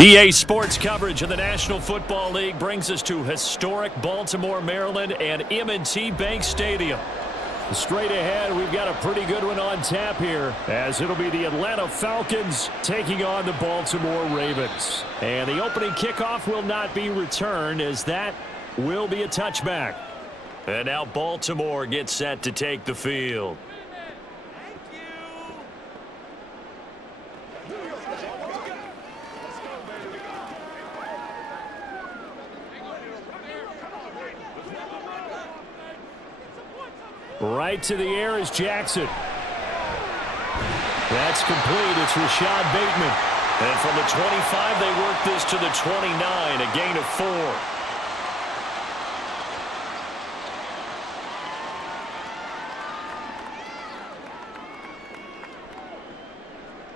EA Sports coverage of the National Football League brings us to historic Baltimore, Maryland and M&T Bank Stadium. Straight ahead, we've got a pretty good one on tap here, as it'll be the Atlanta Falcons taking on the Baltimore Ravens. And the opening kickoff will not be returned, as that will be a touchback. And now Baltimore gets set to take the field. Right to the air is Jackson. That's complete. It's Rashad Bateman. And from the 25, they work this to the 29, a gain of 4.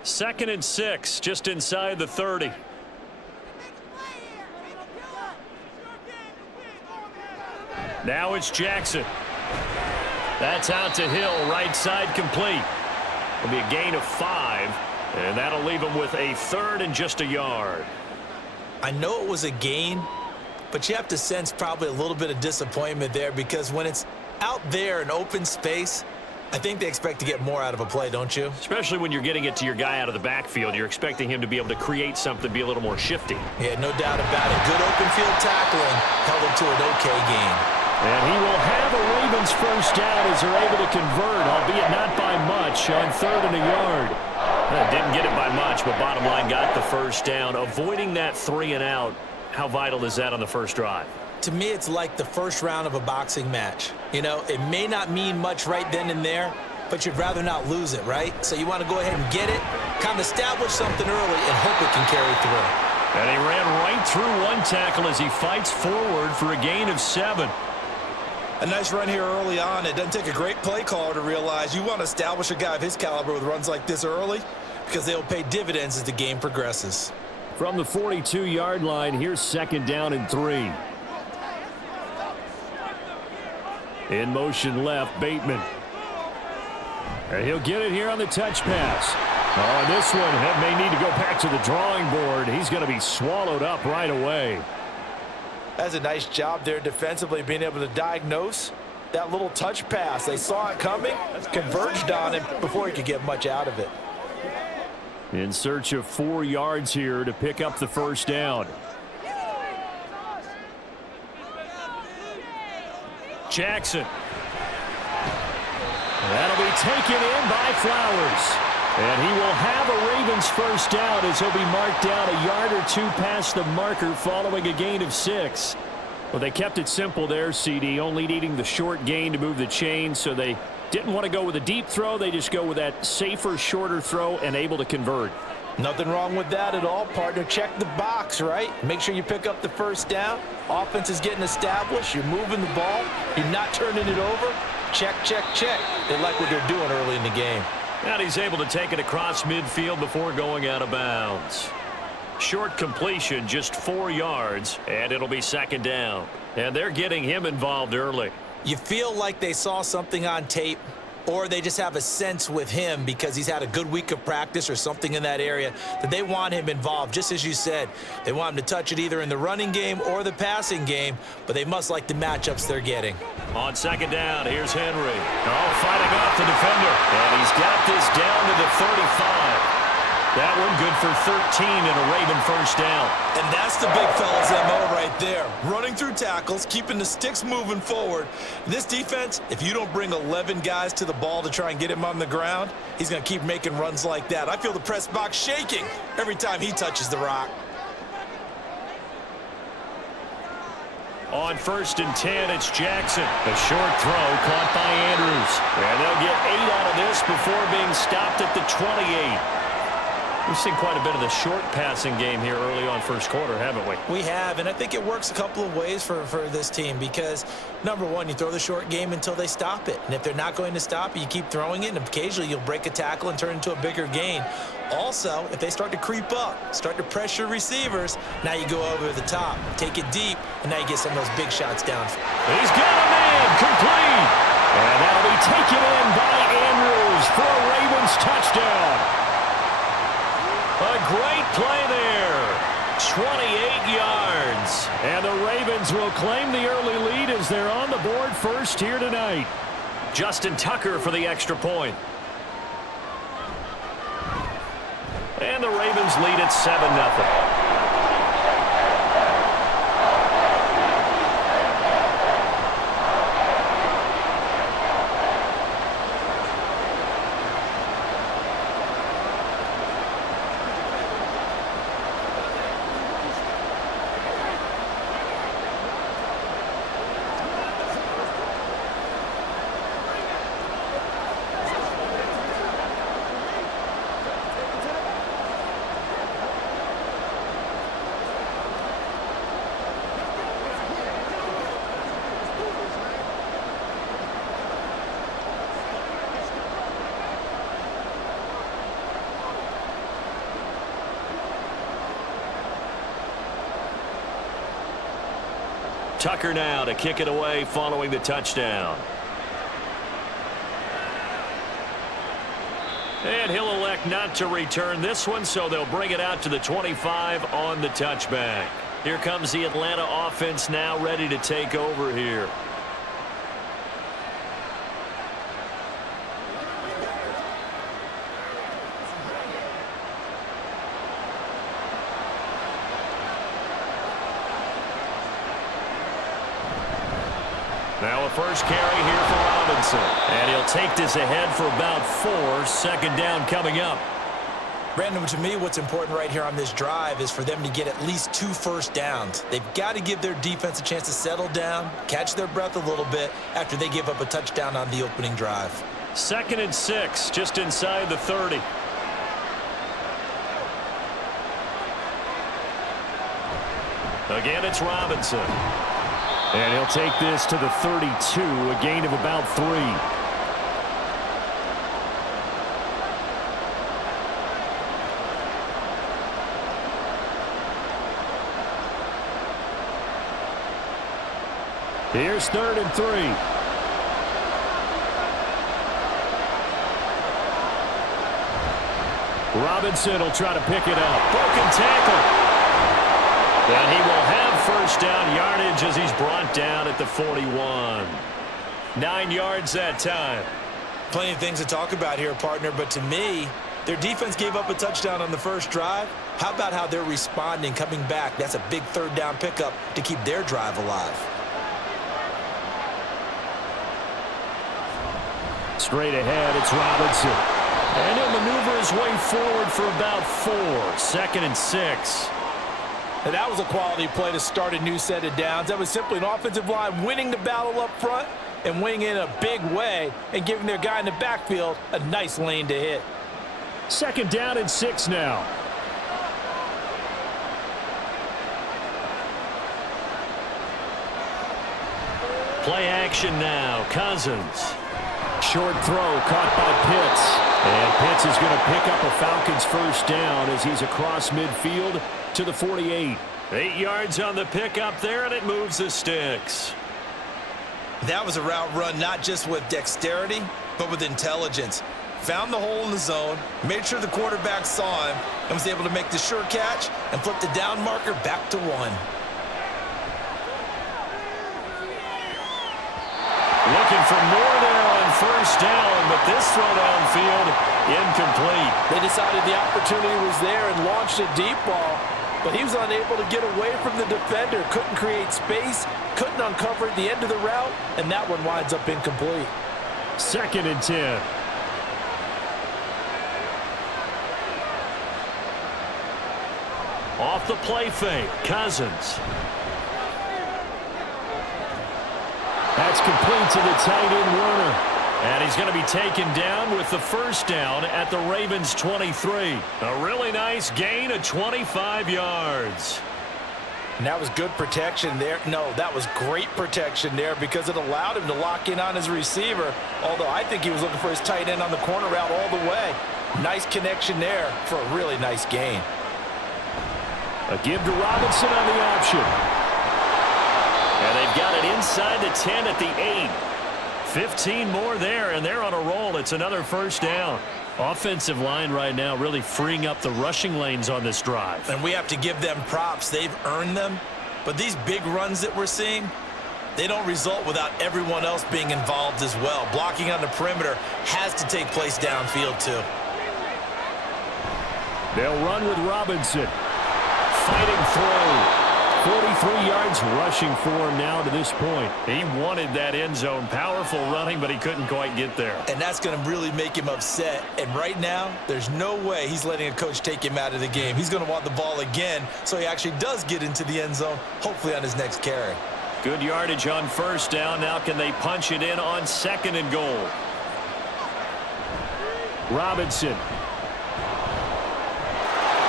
Second and 6, just inside the 30. Now it's Jackson. That's out to Hill, right side complete. It'll be a gain of 5, and that'll leave him with a third and just a yard. I know it was a gain, but you have to sense probably a little bit of disappointment there, because when it's out there in open space, I think they expect to get more out of a play, don't you? Especially when you're getting it to your guy out of the backfield. You're expecting him to be able to create something, be a little more shifty. Yeah, no doubt about it. Good open field tackling held him to an okay gain. And he will have a Ravens first down as they're able to convert, albeit not by much, on third and a yard. Didn't get it by much, but bottom line got the first down. Avoiding that 3 and out, how vital is that on the first drive? To me, it's like the first round of a boxing match. You know, it may not mean much right then and there, but you'd rather not lose it, right? So you want to go ahead and get it, kind of establish something early, and hope it can carry through. And he ran right through one tackle as he fights forward for a gain of 7. A nice run here early on. It doesn't take a great play caller to realize you want to establish a guy of his caliber with runs like this early, because they'll pay dividends as the game progresses. From the 42-yard line, here's second down and 3. In motion left, Bateman. And he'll get it here on the touch pass. Oh, this one may need to go back to the drawing board. He's going to be swallowed up right away. That's a nice job there defensively, being able to diagnose that little touch pass. They saw it coming, converged on him before he could get much out of it. In search of 4 yards here to pick up the first down. Jackson. That'll be taken in by Flowers. And he will have a Ravens first down as he'll be marked down a yard or 2 past the marker following a gain of 6. Well, they kept it simple there, CD, only needing the short gain to move the chain, so they didn't want to go with a deep throw. They just go with that safer, shorter throw and able to convert. Nothing wrong with that at all, partner. Check the box, right? Make sure you pick up the first down. Offense is getting established. You're moving the ball. You're not turning it over. Check, check, check. They like what they're doing early in the game. And he's able to take it across midfield before going out of bounds. Short completion, just 4 yards, and it'll be second down. And they're getting him involved early. You feel like they saw something on tape, or they just have a sense with him because he's had a good week of practice or something in that area that they want him involved. Just as you said, they want him to touch it either in the running game or the passing game, but they must like the matchups they're getting. On second down, here's Henry. Oh, fighting off the defender. And he's got this down to the 35. That one good for 13 and a Raven first down. And that's the big fella's MO right there. Running through tackles, keeping the sticks moving forward. This defense, if you don't bring 11 guys to the ball to try and get him on the ground, he's going to keep making runs like that. I feel the press box shaking every time he touches the rock. On first and 10, it's Jackson. A short throw caught by Andrews. And they'll get 8 out of this before being stopped at the 28. We've seen quite a bit of the short passing game here early on first quarter, haven't we? We have, and I think it works a couple of ways for this team because, number one, you throw the short game until they stop it. And if they're not going to stop it, you keep throwing it, and occasionally you'll break a tackle and turn it into a bigger gain. Also, if they start to creep up, start to pressure receivers, now you go over the top, take it deep, and now you get some of those big shots down. He's got a man, complete. And that'll be taken in by Andrews for a Ravens touchdown. A great play there. And the Ravens will claim the early lead as they're on the board first here tonight. Justin Tucker for the extra point. And the Ravens lead at 7-0. Tucker now to kick it away following the touchdown. And he'll elect not to return this one, so they'll bring it out to the 25 on the touchback. Here comes the Atlanta offense now ready to take over here. Now a first carry here for Robinson. And he'll take this ahead for about 4. Second down coming up. Brandon, to me, what's important right here on this drive is for them to get at least 2 first downs. They've got to give their defense a chance to settle down, catch their breath a little bit after they give up a touchdown on the opening drive. 2nd and 6, just inside the 30. Again, it's Robinson. And he'll take this to the 32, a gain of about 3. Here's 3rd and 3. Robinson will try to pick it up. Broken tackle. And he will have first down yardage as he's brought down at the 41. 9 yards that time. Plenty of things to talk about here, partner, but to me, their defense gave up a touchdown on the first drive. How about how they're responding, coming back? That's a big 3rd down pickup to keep their drive alive. Straight ahead, it's Robinson. And he'll maneuver his way forward for about 4. 2nd and 6. And that was a quality play to start a new set of downs. That was simply an offensive line winning the battle up front and winning in a big way and giving their guy in the backfield a nice lane to hit. 2nd down and 6 now. Play action now. Cousins. Short throw caught by Pitts. And Pitts is going to pick up a Falcons first down as he's across midfield to the 48. 8 yards on the pickup there, and it moves the sticks. That was a route run not just with dexterity, but with intelligence. Found the hole in the zone, made sure the quarterback saw him, and was able to make the sure catch and flip the down marker back to 1. Looking for more there on first down, but this throw downfield incomplete. They decided the opportunity was there and launched a deep ball, but he was unable to get away from the defender, couldn't create space, couldn't uncover the end of the route, and that one winds up incomplete. 2nd and 10. Off the play fake, Cousins. That's complete to the tight end Werner. And he's going to be taken down with the first down at the Ravens 23. A really nice gain of 25 yards. And that was good protection there. No, that was great protection there because it allowed him to lock in on his receiver, although I think he was looking for his tight end on the corner route all the way. Nice connection there for a really nice gain. A give to Robinson on the option. And they've got it inside the 10 at the 8. 15 more there, and they're on a roll. It's another first down. Offensive line right now really freeing up the rushing lanes on this drive. And we have to give them props. They've earned them. But these big runs that we're seeing, they don't result without everyone else being involved as well. Blocking on the perimeter has to take place downfield too. They'll run with Robinson. Fighting through. 43 yards rushing for him now to this point. He wanted that end zone. Powerful running, but he couldn't quite get there. And that's going to really make him upset. And right now, there's no way he's letting a coach take him out of the game. He's going to want the ball again, so he actually does get into the end zone, hopefully on his next carry. Good yardage on first down. Now can they punch it in on second and goal? Robinson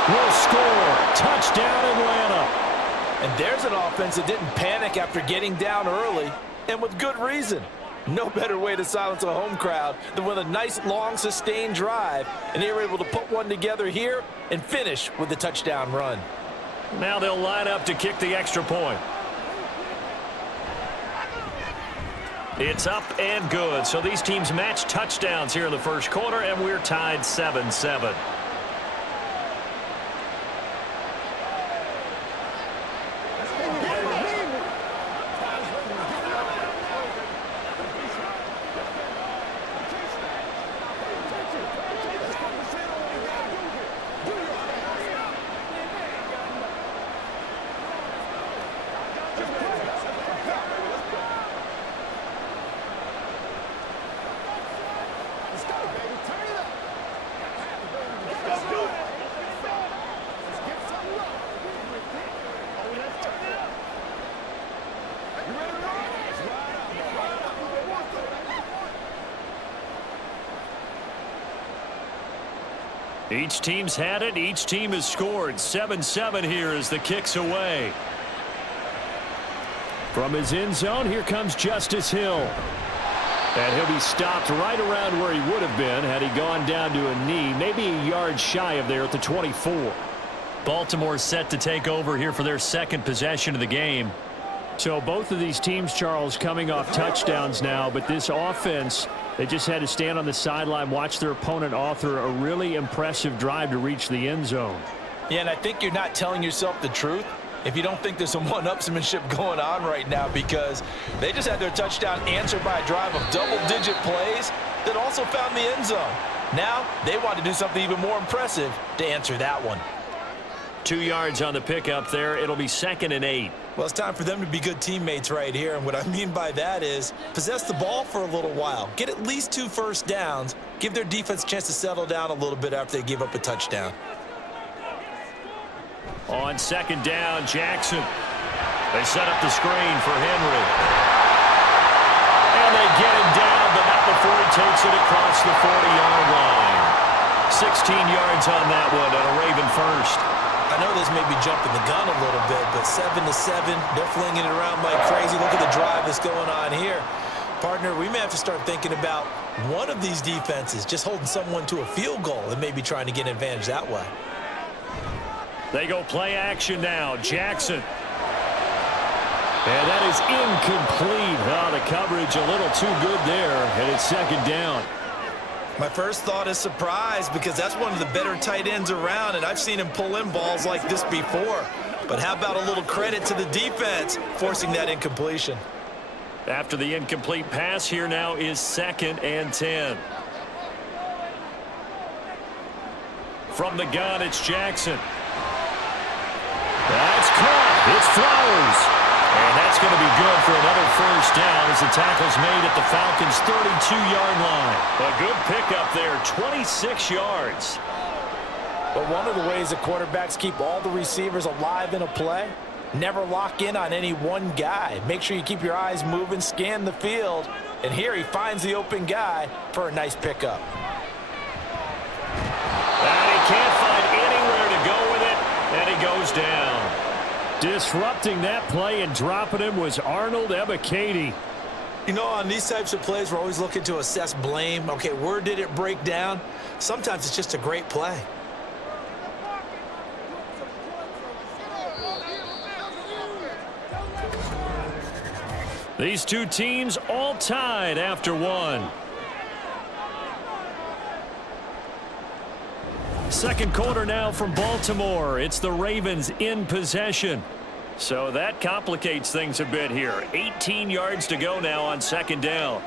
will score. Touchdown, Atlanta. And there's an offense that didn't panic after getting down early, and with good reason. No better way to silence a home crowd than with a nice, long, sustained drive, and they were able to put one together here and finish with a touchdown run. Now they'll line up to kick the extra point. It's up and good. So these teams match touchdowns here in the first quarter, and we're tied 7-7. Each team's had it. Each team has scored. 7-7 here as the kick's away. From his end zone, here comes Justice Hill. And he'll be stopped right around where he would have been had he gone down to a knee, maybe a yard shy of there at the 24. Baltimore set to take over here for their second possession of the game. So both of these teams, Charles, coming off touchdowns now, but this offense, they just had to stand on the sideline, watch their opponent author a really impressive drive to reach the end zone. Yeah, and I think you're not telling yourself the truth if you don't think there's some one-upsmanship going on right now, because they just had their touchdown answered by a drive of double-digit plays that also found the end zone. Now they want to do something even more impressive to answer that one. 2 yards on the pickup there. It'll be 2nd and 8. Well, it's time for them to be good teammates right here, and what I mean by that is possess the ball for a little while, get at least 2 first downs, give their defense a chance to settle down a little bit after they give up a touchdown. On 2nd down, Jackson. They set up the screen for Henry. And they get him down, but not before he takes it across the 40-yard line. 16 yards on that one and a Raven first. I know this may be jumping the gun a little bit, but 7-7, they're flinging it around like crazy. Look at the drive that's going on here. Partner, we may have to start thinking about one of these defenses just holding someone to a field goal and maybe trying to get an advantage that way. They go play action now. Jackson. And that is incomplete. Oh, the coverage a little too good there, and it's 2nd down. My first thought is surprise, because that's one of the better tight ends around, and I've seen him pull in balls like this before. But how about a little credit to the defense forcing that incompletion? After the incomplete pass, here now is 2nd and 10. From the gun, it's Jackson. That's caught. It's Flowers. And that's going to be good for another first down as the tackle's made at the Falcons' 32-yard line. A good pickup there, 26 yards. But one of the ways that quarterbacks keep all the receivers alive in a play, never lock in on any one guy. Make sure you keep your eyes moving, scan the field, and here he finds the open guy for a nice pickup. And he can't find anywhere to go with it, and he goes down. Disrupting that play and dropping him was Arnold Ebiketie. You know, on these types of plays, we're always looking to assess blame. Okay, where did it break down? Sometimes it's just a great play. These two teams all tied after one. Second quarter now from Baltimore. It's the Ravens in possession. So that complicates things a bit here. 18 yards to go now on second down.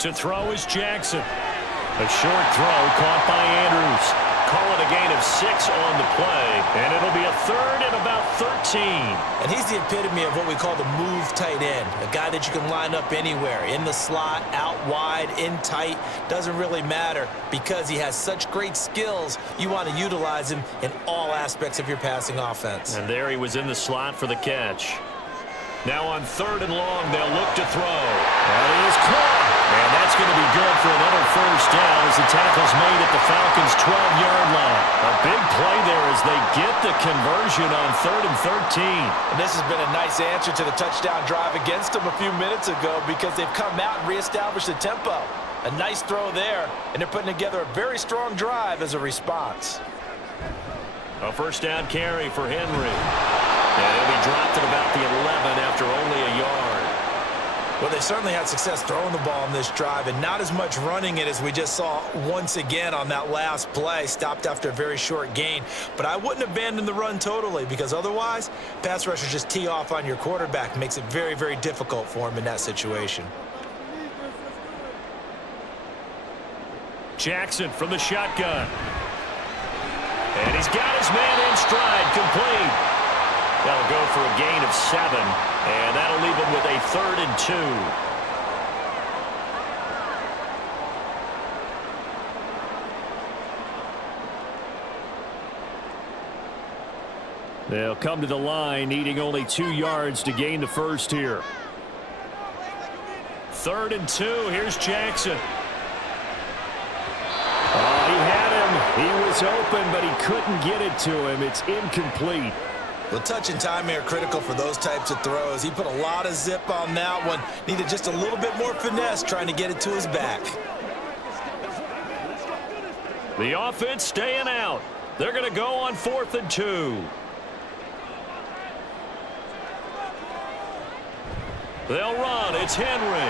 To throw is Jackson. A short throw caught by Andrews. Call it a gain of 6 on the play, and it'll be a third and about 13. And he's the epitome of what we call the move tight end, a guy that you can line up anywhere, in the slot, out wide, in tight, doesn't really matter because he has such great skills. You want to utilize him in all aspects of your passing offense. And there he was in the slot for the catch. Now on third and long, they'll look to throw. That is caught. And that's going to be good for another first down as the tackle's made at the Falcons' 12-yard line. A big play there as they get the conversion on third and 13. And this has been a nice answer to the touchdown drive against them a few minutes ago because they've come out and reestablished the tempo. A nice throw there, and they're putting together a very strong drive as a response. A first down carry for Henry. And he'll be dropped at about the 11 after only a yard. Well, they certainly had success throwing the ball in this drive and not as much running it as we just saw once again on that last play. Stopped after a very short gain. But I wouldn't abandon the run totally because otherwise, pass rushers just tee off on your quarterback. Makes it very, very difficult for him in that situation. Jackson from the shotgun. And he's got his man in stride, complete. That'll go for a gain of 7, and that'll leave him with a 3rd and 2. They'll come to the line, needing only 2 yards to gain the first here. 3rd and 2. Here's Jackson. Oh, he had him. He was open, but he couldn't get it to him. It's incomplete. Well, touch and timing are critical for those types of throws. He put a lot of zip on that one. Needed just a little bit more finesse trying to get it to his back. The offense staying out. They're going to go on 4th and 2. They'll run. It's Henry.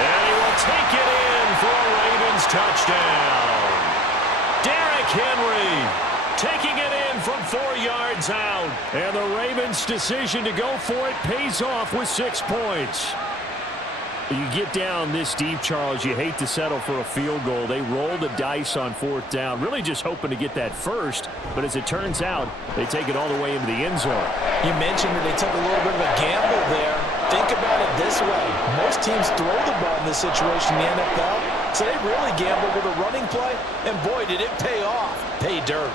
And he will take it in for a Ravens touchdown. Derrick Henry taking it in from 4 yards out. And the Ravens' decision to go for it pays off with 6 points. You get down this deep, Charles, you hate to settle for a field goal. They roll the dice on 4th down, really just hoping to get that first. But as it turns out, they take it all the way into the end zone. You mentioned that they took a little bit of a gamble there. Think about it this way. Most teams throw the ball in this situation in the NFL, so they really gambled with a running play. And boy, did it pay off. Pay dirt.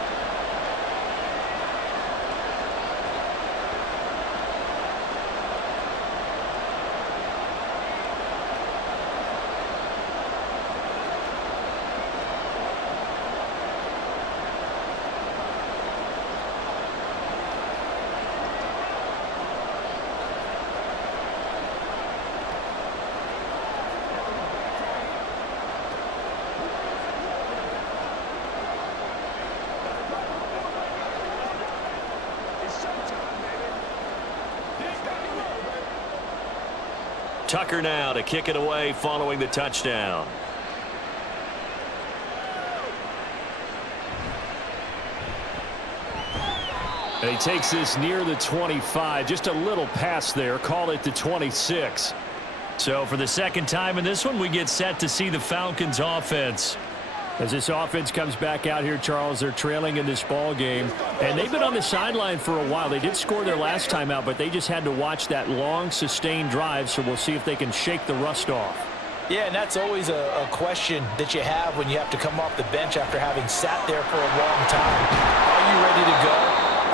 Tucker now to kick it away following the touchdown. And he takes this near the 25. Just a little pass there. Call it the 26. So for the second time in this one, we get set to see the Falcons offense. As this offense comes back out here, Charles, they're trailing in this ball game. And they've been on the sideline for a while. They did score their last time out, but they just had to watch that long, sustained drive. So we'll see if they can shake the rust off. Yeah, and that's always a question that you have when you have to come off the bench after having sat there for a long time. Are you ready to go?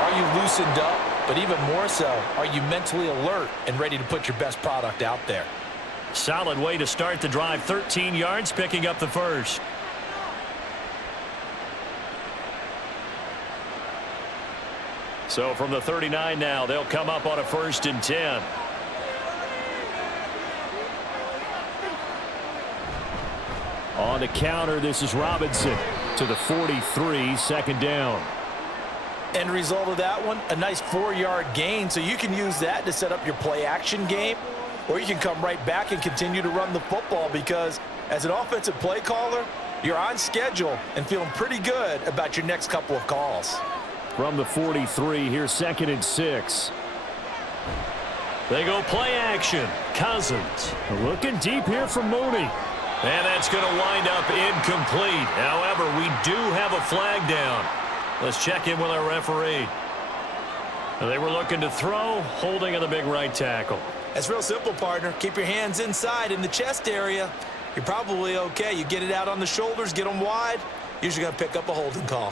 Are you loosened up? But even more so, are you mentally alert and ready to put your best product out there? Solid way to start the drive. 13 yards, picking up the first. So from the 39 now, they'll come up on a 1st and 10. On the counter, this is Robinson to the 43, 2nd down. End result of that one, a nice 4-yard gain. So you can use that to set up your play-action game, or you can come right back and continue to run the football because as an offensive play caller, you're on schedule and feeling pretty good about your next couple of calls. From the 43, here's 2nd and 6. They go play action. Cousins looking deep here for Mooney. And that's going to wind up incomplete. However, we do have a flag down. Let's check in with our referee. They were looking to throw, holding on the big right tackle. It's real simple, partner. Keep your hands inside in the chest area. You're probably okay. You get it out on the shoulders, get them wide. Usually going to pick up a holding call.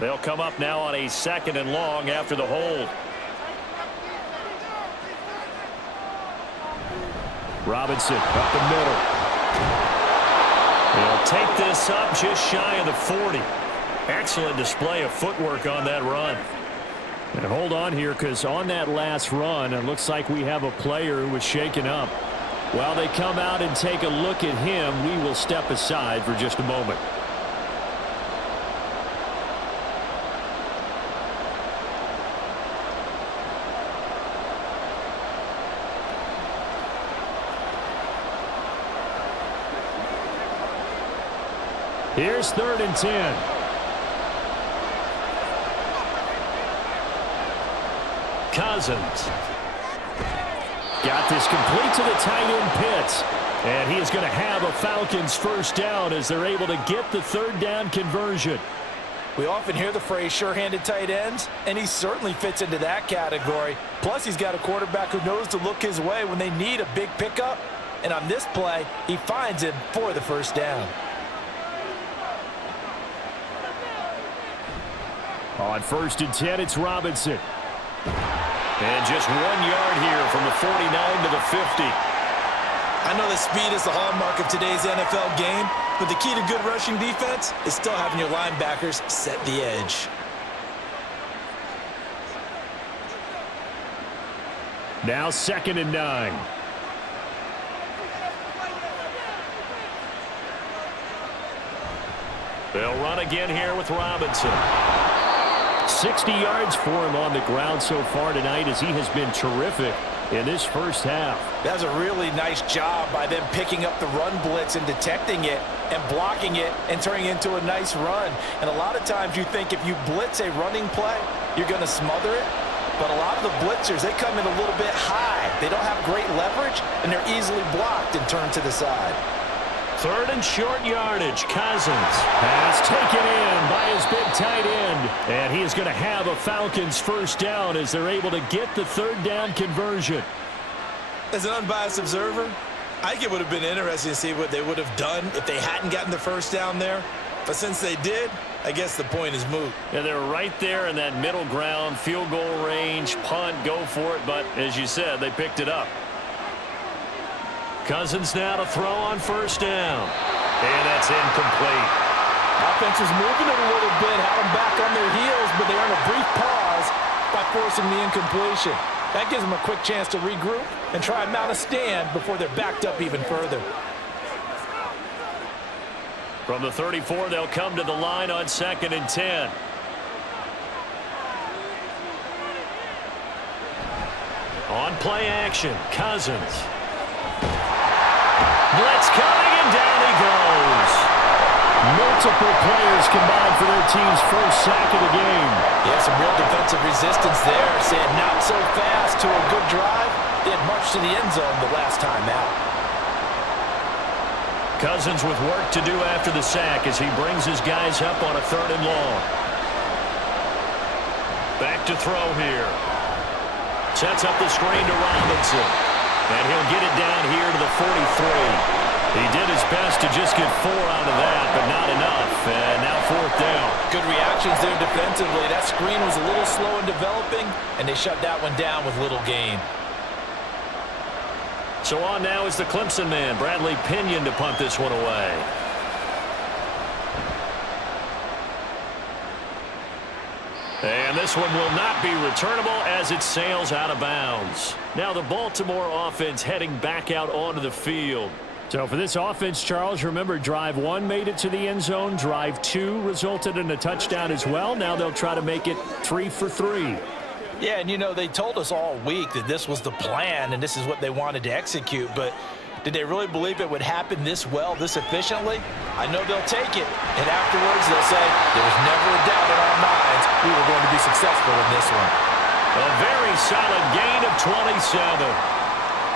They'll come up now on a 2nd and long after the hold. Robinson up the middle. He'll take this up just shy of the 40. Excellent display of footwork on that run. And hold on here, because on that last run, it looks like we have a player who was shaken up. While they come out and take a look at him, we will step aside for just a moment. Here's 3rd and 10. Cousins. Got this complete to the tight end Pitts. And he is going to have a Falcons first down as they're able to get the 3rd down conversion. We often hear the phrase sure-handed tight ends, and he certainly fits into that category. Plus, he's got a quarterback who knows to look his way when they need a big pickup. And on this play, he finds him for the first down. On 1st and 10, it's Robinson. And just 1 yard here from the 49 to the 50. I know that speed is the hallmark of today's NFL game, but the key to good rushing defense is still having your linebackers set the edge. Now 2nd and 9. They'll run again here with Robinson. 60 yards for him on the ground so far tonight as he has been terrific in this first half. That was a really nice job by them picking up the run blitz and detecting it and blocking it and turning it into a nice run. And a lot of times you think if you blitz a running play, you're going to smother it. But a lot of the blitzers, they come in a little bit high. They don't have great leverage, and they're easily blocked and turned to the side. 3rd and short yardage. Cousins has taken in by his big tight end. And he is going to have a Falcons first down as they're able to get the 3rd down conversion. As an unbiased observer, I think it would have been interesting to see what they would have done if they hadn't gotten the first down there. But since they did, I guess the point is moot. Yeah, they're right there in that middle ground, field goal range, punt, go for it. But as you said, they picked it up. Cousins now to throw on first down. And that's incomplete. Offense was moving it a little bit, had them back on their heels, but they earned a brief pause by forcing the incompletion. That gives them a quick chance to regroup and try and mount a stand before they're backed up even further. From the 34, they'll come to the line on 2nd and 10. On play action, Cousins. Blitz coming, and down he goes. Multiple players combined for their team's first sack of the game. Yeah, some real defensive resistance there. Saying not so fast to a good drive. They had marched to the end zone the last time out. Cousins with work to do after the sack as he brings his guys up on a 3rd and long. Back to throw here. Sets up the screen to Robinson. And he'll get it down here to the 43. He did his best to just get 4 out of that, but not enough. And now 4th down. Good reactions there defensively. That screen was a little slow in developing, and they shut that one down with little gain. So on now is the Clemson man, Bradley Pinion, to punt this one away. And this one will not be returnable as it sails out of bounds. Now the Baltimore offense heading back out onto the field. So for this offense, Charles, remember drive 1 made it to the end zone. Drive 2 resulted in a touchdown as well. Now they'll try to make it 3 for 3. Yeah, and you know, they told us all week that this was the plan and this is what they wanted to execute, but did they really believe it would happen this well, this efficiently? I know they'll take it, and afterwards they'll say, there was never a doubt in our minds we were going to be successful in this one. A very solid gain of 27.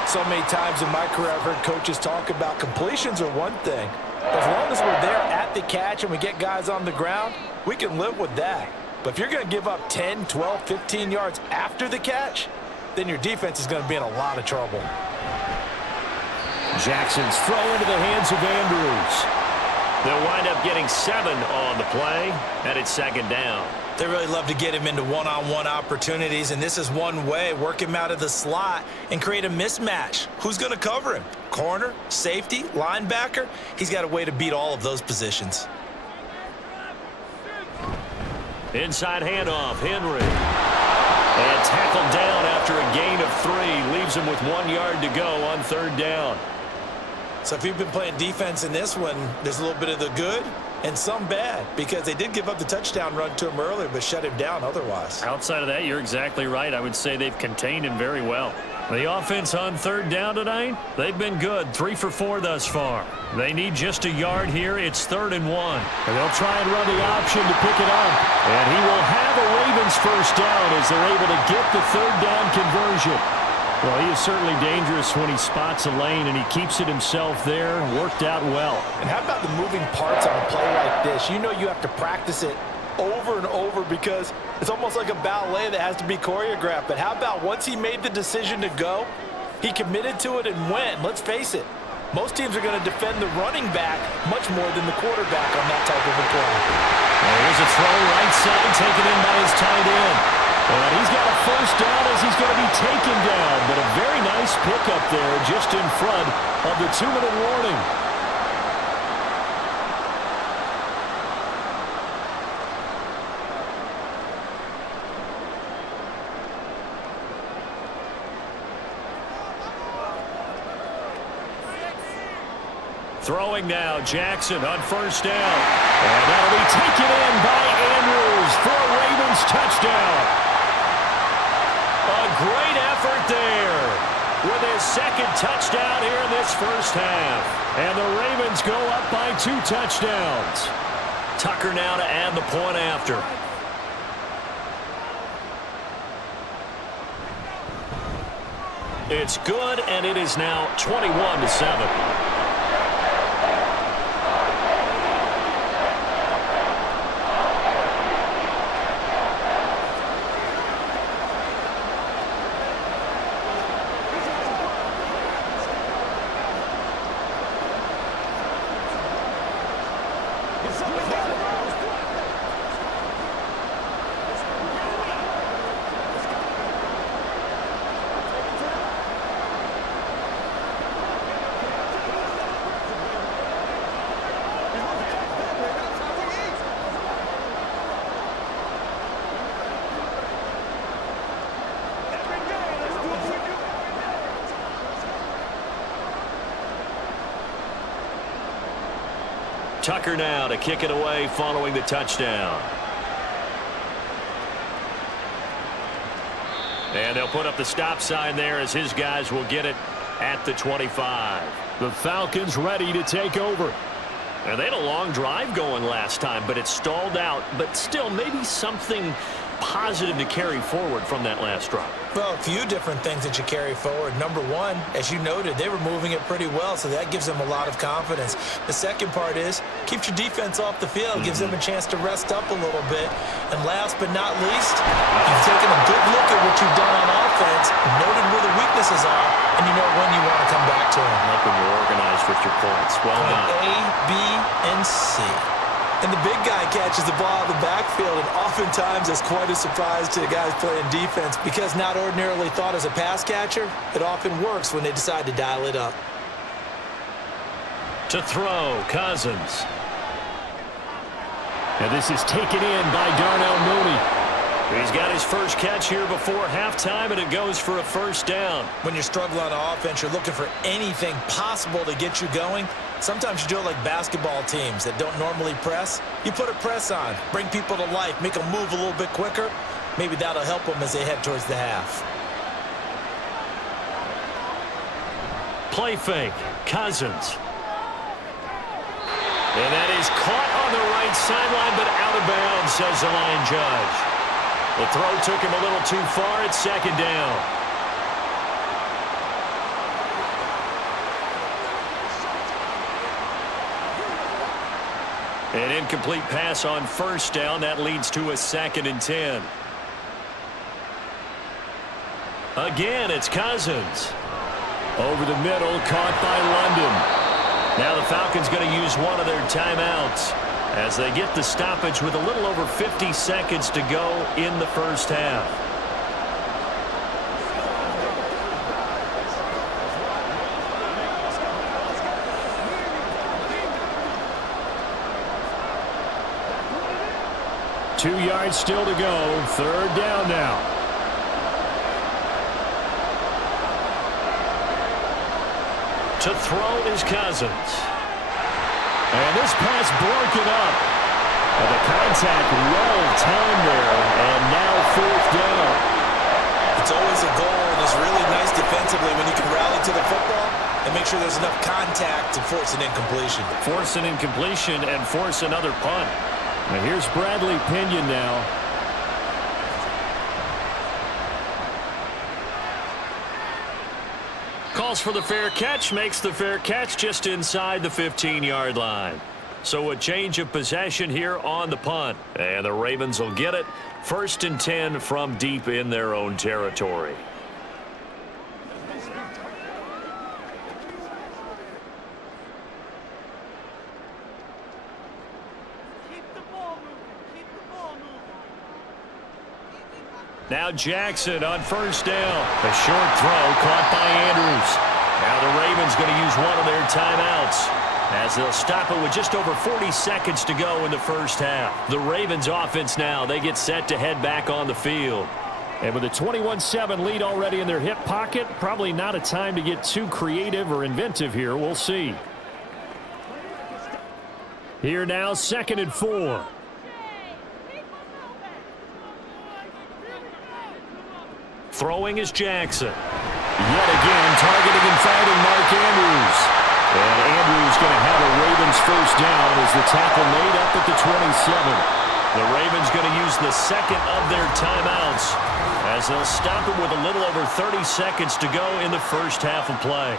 So many times in my career, I've heard coaches talk about completions are one thing. But as long as we're there at the catch and we get guys on the ground, we can live with that. But if you're going to give up 10, 12, 15 yards after the catch, then your defense is going to be in a lot of trouble. Jackson's throw into the hands of Andrews. They'll wind up getting 7 on the play, and it's second down. They really love to get him into one-on-one opportunities, and this is one way. Work him out of the slot and create a mismatch. Who's going to cover him? Corner, safety, linebacker? He's got a way to beat all of those positions. Inside handoff, Henry. And tackled down after a gain of 3. Leaves him with 1 yard to go on third down. So if you've been playing defense in this one, there's a little bit of the good and some bad, because they did give up the touchdown run to him earlier but shut him down otherwise. Outside of that, you're exactly right. I would say they've contained him very well. The offense on third down tonight, they've been good. 3 for 4 thus far. They need just a yard here. It's 3rd and 1. And they'll try and run the option to pick it up. And he will have a Ravens first down as they're able to get the third down conversion. Well, he is certainly dangerous when he spots a lane, and he keeps it himself there. Worked out well. And how about the moving parts on a play like this? You know you have to practice it over and over because it's almost like a ballet that has to be choreographed. But how about once he made the decision to go, he committed to it and went. Let's face it, most teams are going to defend the running back much more than the quarterback on that type of a play. There's a throw right side taken in by his tight end. And he's got a first down as he's going to be taken down. But a very nice pickup there just in front of the 2-minute warning. Throwing now, Jackson on first down. And that'll be taken in by Andrews for a Ravens touchdown. A great effort there with his second touchdown here in this first half. And the Ravens go up by 2 touchdowns. Tucker now to add the point after. It's good, and it is now 21-7. Tucker now to kick it away following the touchdown. And they'll put up the stop sign there as his guys will get it at the 25. The Falcons ready to take over. And they had a long drive going last time, but it stalled out. But still, maybe something positive to carry forward from that last drive. Well, a few different things that you carry forward. Number one, as you noted, they were moving it pretty well, so that gives them a lot of confidence. The second part is, keeps your defense off the field, gives them a chance to rest up a little bit. And last but not least, you've taken a good look at what you've done on offense, noted where the weaknesses are, and you know when you want to come back to them. Like when you're organized with your points. Well done. A, B, and C. And the big guy catches the ball in the backfield, and oftentimes that's quite a surprise to the guys playing defense because not ordinarily thought as a pass catcher, it often works when they decide to dial it up. To throw, Cousins. And this is taken in by Darnell Mooney. He's got his first catch here before halftime, and it goes for a first down. When you're struggling on offense, you're looking for anything possible to get you going. Sometimes you do it like basketball teams that don't normally press. You put a press on, bring people to life, make them move a little bit quicker. Maybe that'll help them as they head towards the half. Play fake, Cousins. And that is caught on the right sideline, but out of bounds, says the line judge. The throw took him a little too far. It's second down. An incomplete pass on first down. That leads to a 2nd and 10. Again, it's Cousins. Over the middle, caught by London. Now the Falcons going to use one of their timeouts as they get the stoppage with a little over 50 seconds to go in the first half. Two yards still to go. Third down now. To throw is Cousins. And this pass broken up. And the contact well timed there. And now 4th down. It's always a goal, and it's really nice defensively when you can rally to the football and make sure there's enough contact to force an incompletion. Force an incompletion and force another punt. Now here's Bradley Pinion now. Calls for the fair catch, makes the fair catch just inside the 15-yard line. So a change of possession here on the punt. And the Ravens will get it. 1st and 10 from deep in their own territory. Now Jackson on first down. A short throw caught by Andrews. Now the Ravens going to use one of their timeouts as they'll stop it with just over 40 seconds to go in the first half. The Ravens offense now, they get set to head back on the field. And with a 21-7 lead already in their hip pocket, probably not a time to get too creative or inventive here. We'll see. Here now, 2nd and 4. Throwing is Jackson. Yet again, targeting and finding Mark Andrews. And Andrews going to have a Ravens first down as the tackle made up at the 27. The Ravens going to use the 2nd of their timeouts as they'll stop it with a little over 30 seconds to go in the first half of play.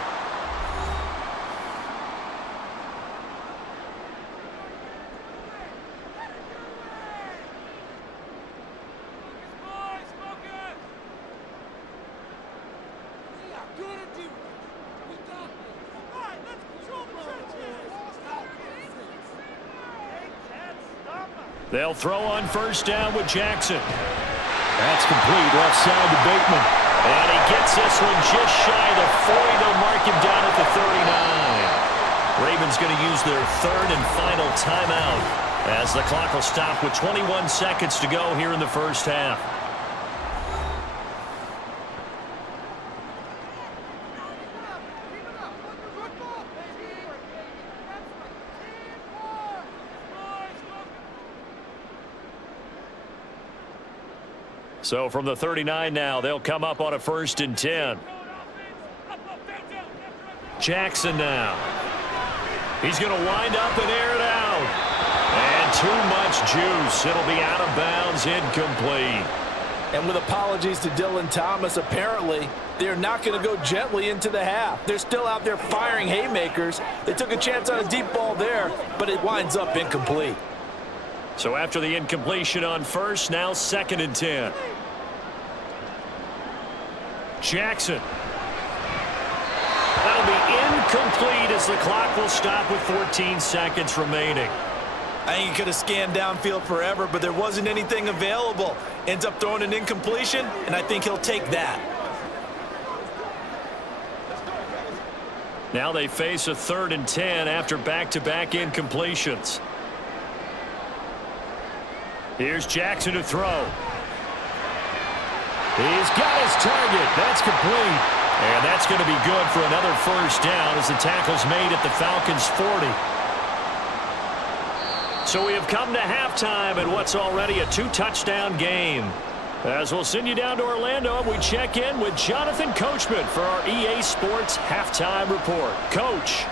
They'll throw on first down with Jackson. That's complete, left side to Bateman. And he gets this one just shy of the 40. They'll mark him down at the 39. Ravens going to use their 3rd and final timeout as the clock will stop with 21 seconds to go here in the first half. So from the 39 now, they'll come up on a 1st and 10. Jackson now. He's going to wind up and air it out. And too much juice. It'll be out of bounds, incomplete. And with apologies to Dylan Thomas, apparently they're not going to go gently into the half. They're still out there firing haymakers. They took a chance on a deep ball there, but it winds up incomplete. So after the incompletion on first, now 2nd and 10. Jackson. That'll be incomplete as the clock will stop with 14 seconds remaining. I think he could have scanned downfield forever, but there wasn't anything available. Ends up throwing an incompletion, and I think he'll take that. Now they face a 3rd and 10 after back-to-back incompletions. Here's Jackson to throw. He's got his target. That's complete. And that's going to be good for another first down as the tackle's made at the Falcons' 40. So we have come to halftime in what's already a 2-touchdown game. As we'll send you down to Orlando, and we check in with Jonathan Coachman for our EA Sports Halftime Report. Coach.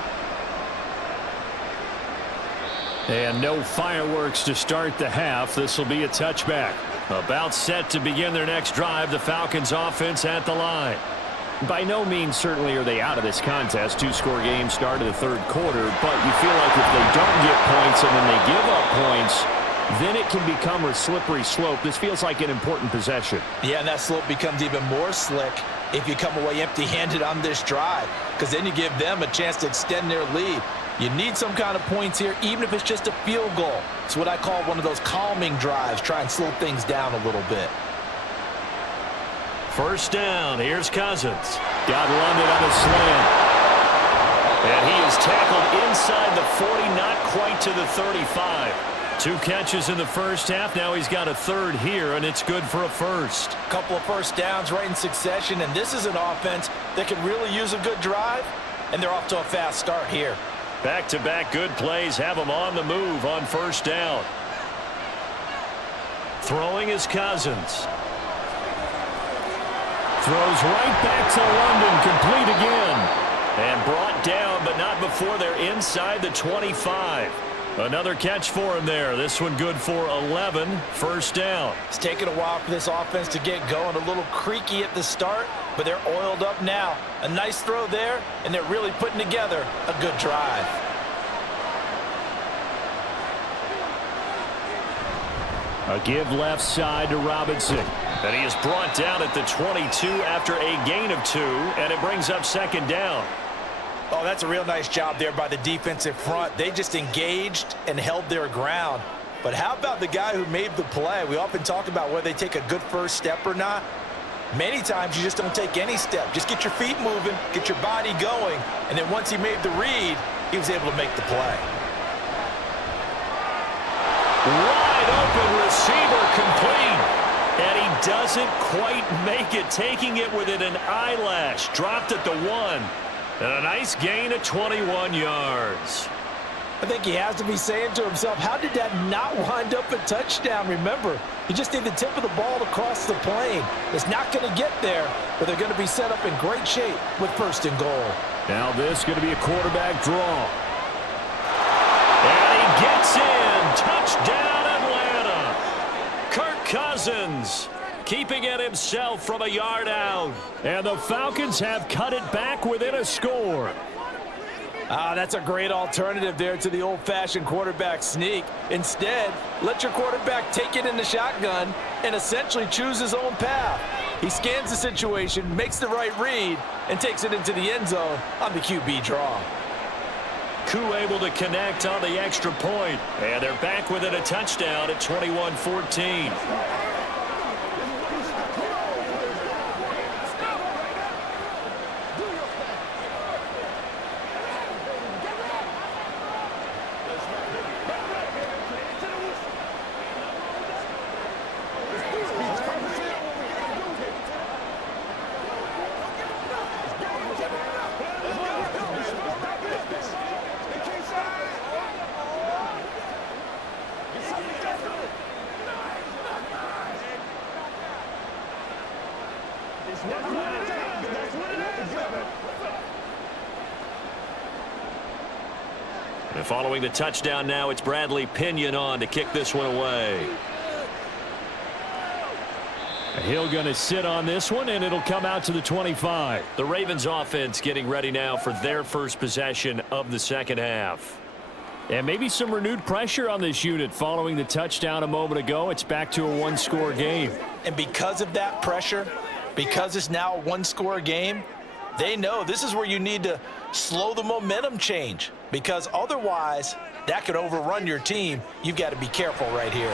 And no fireworks to start the half. This will be a touchback. About set to begin their next drive, the Falcons offense at the line. By no means certainly are they out of this contest. Two-score game start of the third quarter, but you feel like if they don't get points and then they give up points, then it can become a slippery slope. This feels like an important possession. Yeah, and that slope becomes even more slick if you come away empty-handed on this drive, because then you give them a chance to extend their lead. You need some kind of points here, even if it's just a field goal. It's what I call one of those calming drives. Try and slow things down a little bit. First down. Here's Cousins. Got London on a slant. And he is tackled inside the 40, not quite to the 35. 2 catches in the first half. Now he's got a third here, and it's good for a first. Couple of first downs right in succession, and this is an offense that can really use a good drive, and they're off to a fast start here. Back-to-back good plays have them on the move on first down. Throwing is Cousins. Throws right back to London, complete again. And brought down, but not before they're inside the 25. Another catch for him there. This one good for 11. First down. It's taken a while for this offense to get going. A little creaky at the start, but they're oiled up now. A nice throw there, and they're really putting together a good drive. A give left side to Robinson. And he is brought down at the 22 after a gain of 2, and it brings up second down. Oh, that's a real nice job there by the defensive front. They just engaged and held their ground. But how about the guy who made the play? We often talk about whether they take a good first step or not. Many times you just don't take any step. Just get your feet moving, get your body going, and then once he made the read, he was able to make the play. Wide open receiver complete. And he doesn't quite make it, taking it within an eyelash. Dropped at the 1. And a nice gain of 21 yards. I think he has to be saying to himself, how did that not wind up a touchdown? Remember, you just need the tip of the ball to cross the plane. It's not going to get there, but they're going to be set up in great shape with first and goal. Now this is going to be a quarterback draw. And he gets in. Touchdown, Atlanta. Kirk Cousins keeping it himself from a yard out. And the Falcons have cut it back within a score. That's a great alternative there to the old-fashioned quarterback sneak. Instead, let your quarterback take it in the shotgun and essentially choose his own path. He scans the situation, makes the right read, and takes it into the end zone on the QB draw. Koo able to connect on the extra point. And they're back within a touchdown at 21-14. And following the touchdown now, it's Bradley Pinion on to kick this one away. He'll going to sit on this one, and it'll come out to the 25. The Ravens offense getting ready now for their first possession of the second half. And maybe some renewed pressure on this unit following the touchdown a moment ago. It's back to a one-score game. And because of that pressure, because it's now a one-score game, they know this is where you need to slow the momentum change, because otherwise that could overrun your team. You've got to be careful right here.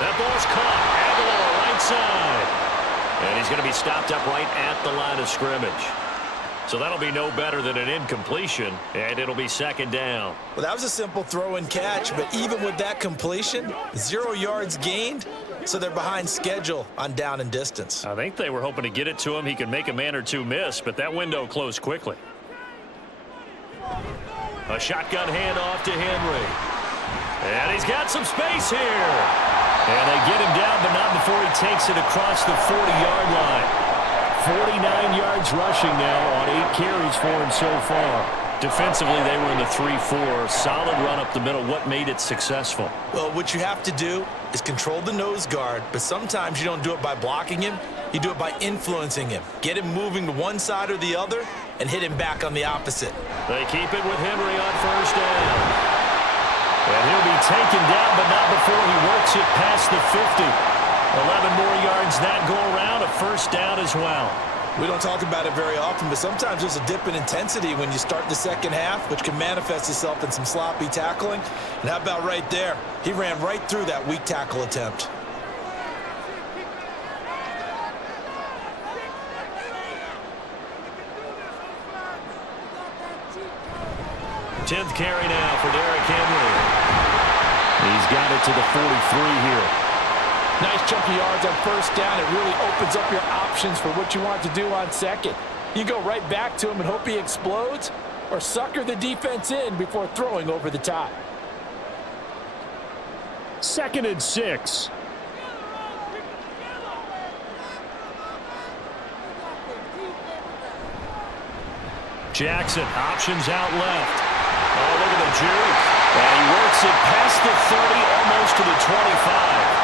That ball's caught. Aguilar right side. And he's going to be stopped up right at the line of scrimmage. So that'll be no better than an incompletion, and it'll be second down. Well, that was a simple throw and catch, but even with that completion, 0 yards gained, so they're behind schedule on down and distance. I think they were hoping to get it to him. He could make a man or two miss, but that window closed quickly. A shotgun handoff to Henry. And he's got some space here. And they get him down, but not before he takes it across the 40-yard line. 49 yards rushing now on 8 carries for him so far. Defensively, they were in the 3-4. Solid run up the middle. What made it successful? Well, what you have to do is control the nose guard, but sometimes you don't do it by blocking him. You do it by influencing him. Get him moving to one side or the other and hit him back on the opposite. They keep it with Henry on first down. And he'll be taken down, but not before he works it past the 50. 11 more yards that go around, a first down as well. We don't talk about it very often, but sometimes there's a dip in intensity when you start the second half, which can manifest itself in some sloppy tackling. And how about right there? He ran right through that weak tackle attempt. Tenth carry now for Derrick Henry. He's got it to the 43 here. Nice chunky yards on first down. It really opens up your options for what you want to do on second. You go right back to him and hope he explodes, or sucker the defense in before throwing over the top. 2nd and 6. Jackson, options out left. Oh, look at the juke. And he works it past the 30, almost to the 25.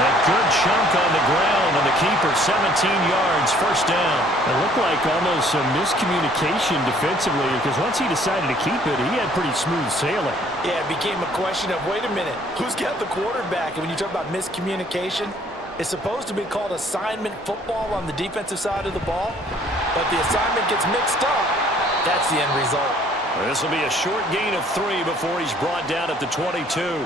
A good chunk on the ground, and the keeper 17 yards, first down. It looked like almost some miscommunication defensively, because once he decided to keep it, he had pretty smooth sailing. Yeah, it became a question of, wait a minute, who's got the quarterback? And when you talk about miscommunication, it's supposed to be called assignment football on the defensive side of the ball, but the assignment gets mixed up. That's the end result. This will be a short gain of 3 before he's brought down at the 22.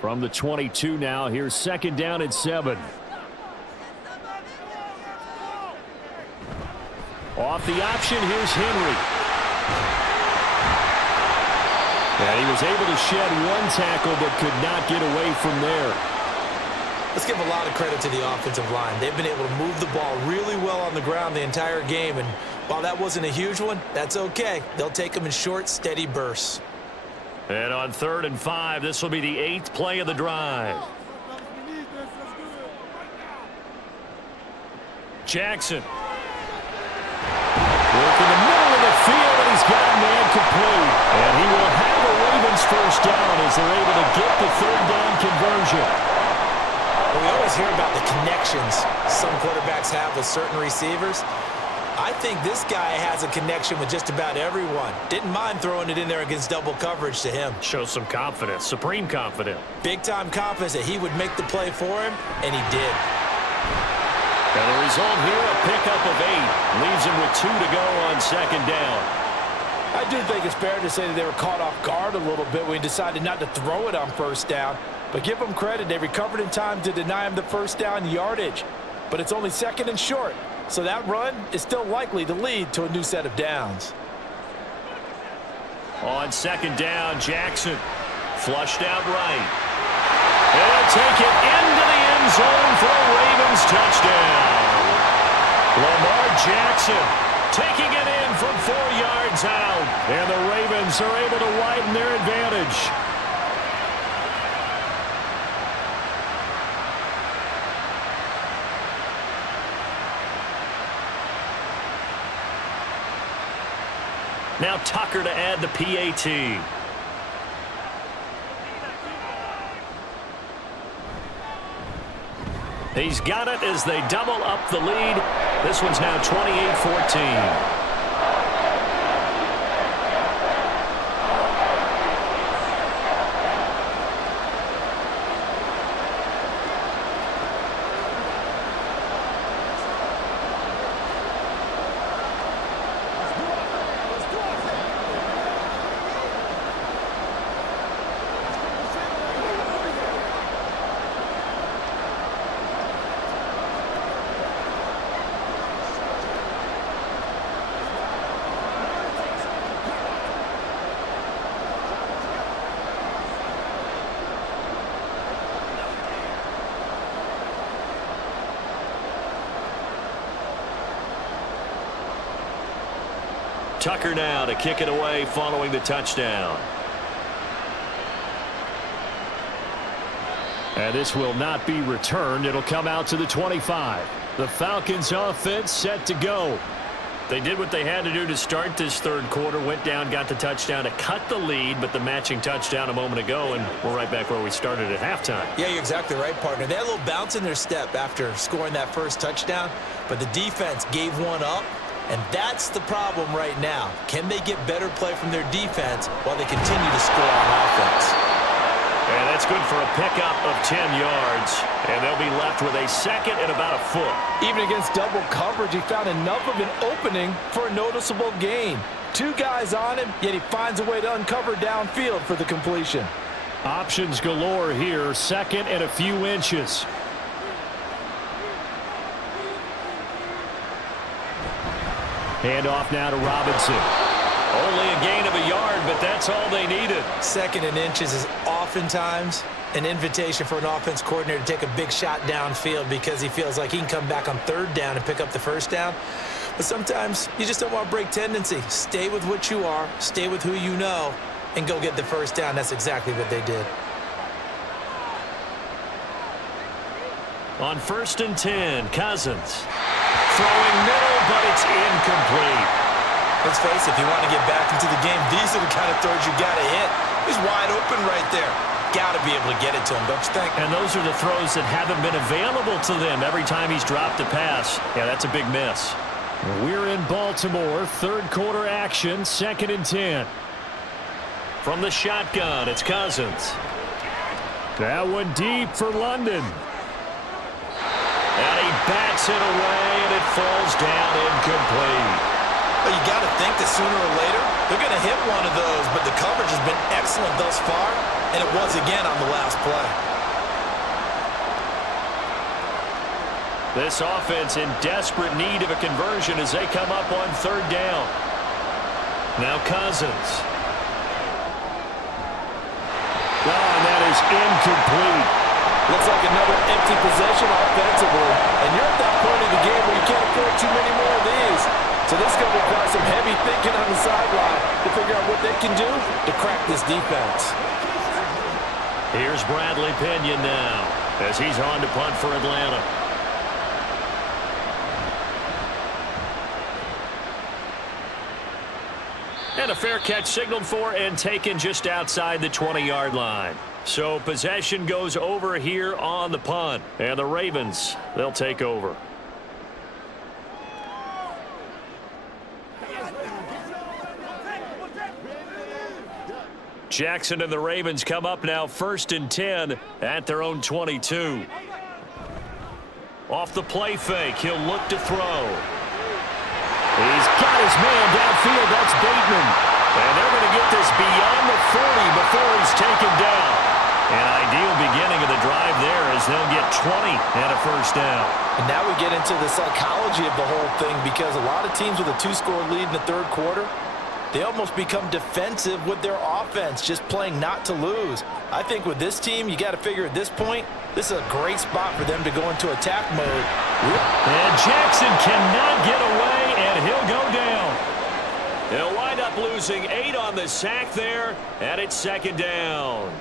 From the 22 now, here's 2nd down and 7. Off the option, here's Henry. And he was able to shed one tackle, but could not get away from there. Let's give a lot of credit to the offensive line. They've been able to move the ball really well on the ground the entire game, and while that wasn't a huge one, that's okay. They'll take them in short, steady bursts. And on 3rd and 5, this will be the 8th play of the drive. Jackson. Working the middle of the field, and he's got a man complete. And he will have a Ravens first down as they're able to get the 3rd down conversion. Well, we always hear about the connections some quarterbacks have with certain receivers. I think this guy has a connection with just about everyone. Didn't mind throwing it in there against double coverage to him. Shows some confidence, supreme confidence. Big-time confidence that he would make the play for him, and he did. And the result here, a pickup of 8. Leaves him with 2 to go on 2nd down. I do think it's fair to say that they were caught off guard a little bit when he decided not to throw it on first down. But give them credit, they recovered in time to deny him the first down yardage. But it's only 2nd and short. So that run is still likely to lead to a new set of downs. On 2nd down, Jackson flushed out right. They'll take it into the end zone for a Ravens touchdown. Lamar Jackson taking it in from 4 yards out. And the Ravens are able to widen their advantage. Now Tucker to add the PAT. He's got it as they double up the lead. This one's now 28-14. Tucker now to kick it away following the touchdown. And this will not be returned. It'll come out to the 25. The Falcons offense set to go. They did what they had to do to start this third quarter, went down, got the touchdown to cut the lead, but the matching touchdown a moment ago, and we're right back where we started at halftime. Yeah, you're exactly right, partner. They had a little bounce in their step after scoring that first touchdown, but the defense gave one up, and that's the problem right now. Can they get better play from their defense while they continue to score on offense? And that's good for a pickup of 10 yards. And they'll be left with a second and about a foot. Even against double coverage, he found enough of an opening for a noticeable gain. Two guys on him, yet he finds a way to uncover downfield for the completion. Options galore here, second and a few inches. Hand off now to Robinson. Only a gain of a yard, but that's all they needed. Second and inches is oftentimes an invitation for an offense coordinator to take a big shot downfield because he feels like he can come back on third down and pick up the first down. But sometimes you just don't want to break tendency. Stay with what you are, stay with who you know, and go get the first down. That's exactly what they did. On 1st and 10, Cousins. Throwing middle, but it's incomplete. Let's face it, if you want to get back into the game, these are the kind of throws you got to hit. He's wide open right there. Got to be able to get it to him, don't you think? And those are the throws that haven't been available to them every time he's dropped a pass. Yeah, that's a big miss. We're in Baltimore, third quarter action, 2nd and 10. From the shotgun, it's Cousins. That one deep for London. And he bats it away, and it falls down incomplete. But you got to think that sooner or later, they're going to hit one of those, but the coverage has been excellent thus far, and it was again on the last play. This offense in desperate need of a conversion as they come up on third down. Now Cousins. Oh, and that is incomplete. Looks like another empty possession offensively, and you're at that point of the game where you can't afford too many more of these. So this is going to require some heavy thinking on the sideline to figure out what they can do to crack this defense. Here's Bradley Pinion now as he's on to punt for Atlanta. And a fair catch signaled for and taken just outside the 20-yard line. So possession goes over here on the punt. And the Ravens, they'll take over. Jackson and the Ravens come up now 1st and 10 at their own 22. Off the play fake, he'll look to throw. He's got his man downfield, that's Bateman. And they're going to get this beyond the 40 before he's taken down. An ideal beginning of the drive there as they'll get 20 and a first down. And now we get into the psychology of the whole thing because a lot of teams with a 2-score lead in the third quarter, they almost become defensive with their offense, just playing not to lose. I think with this team, you got to figure at this point, this is a great spot for them to go into attack mode. And Jackson cannot get away, and he'll go down. They'll wind up losing 8 on the sack there, and it's 2nd down.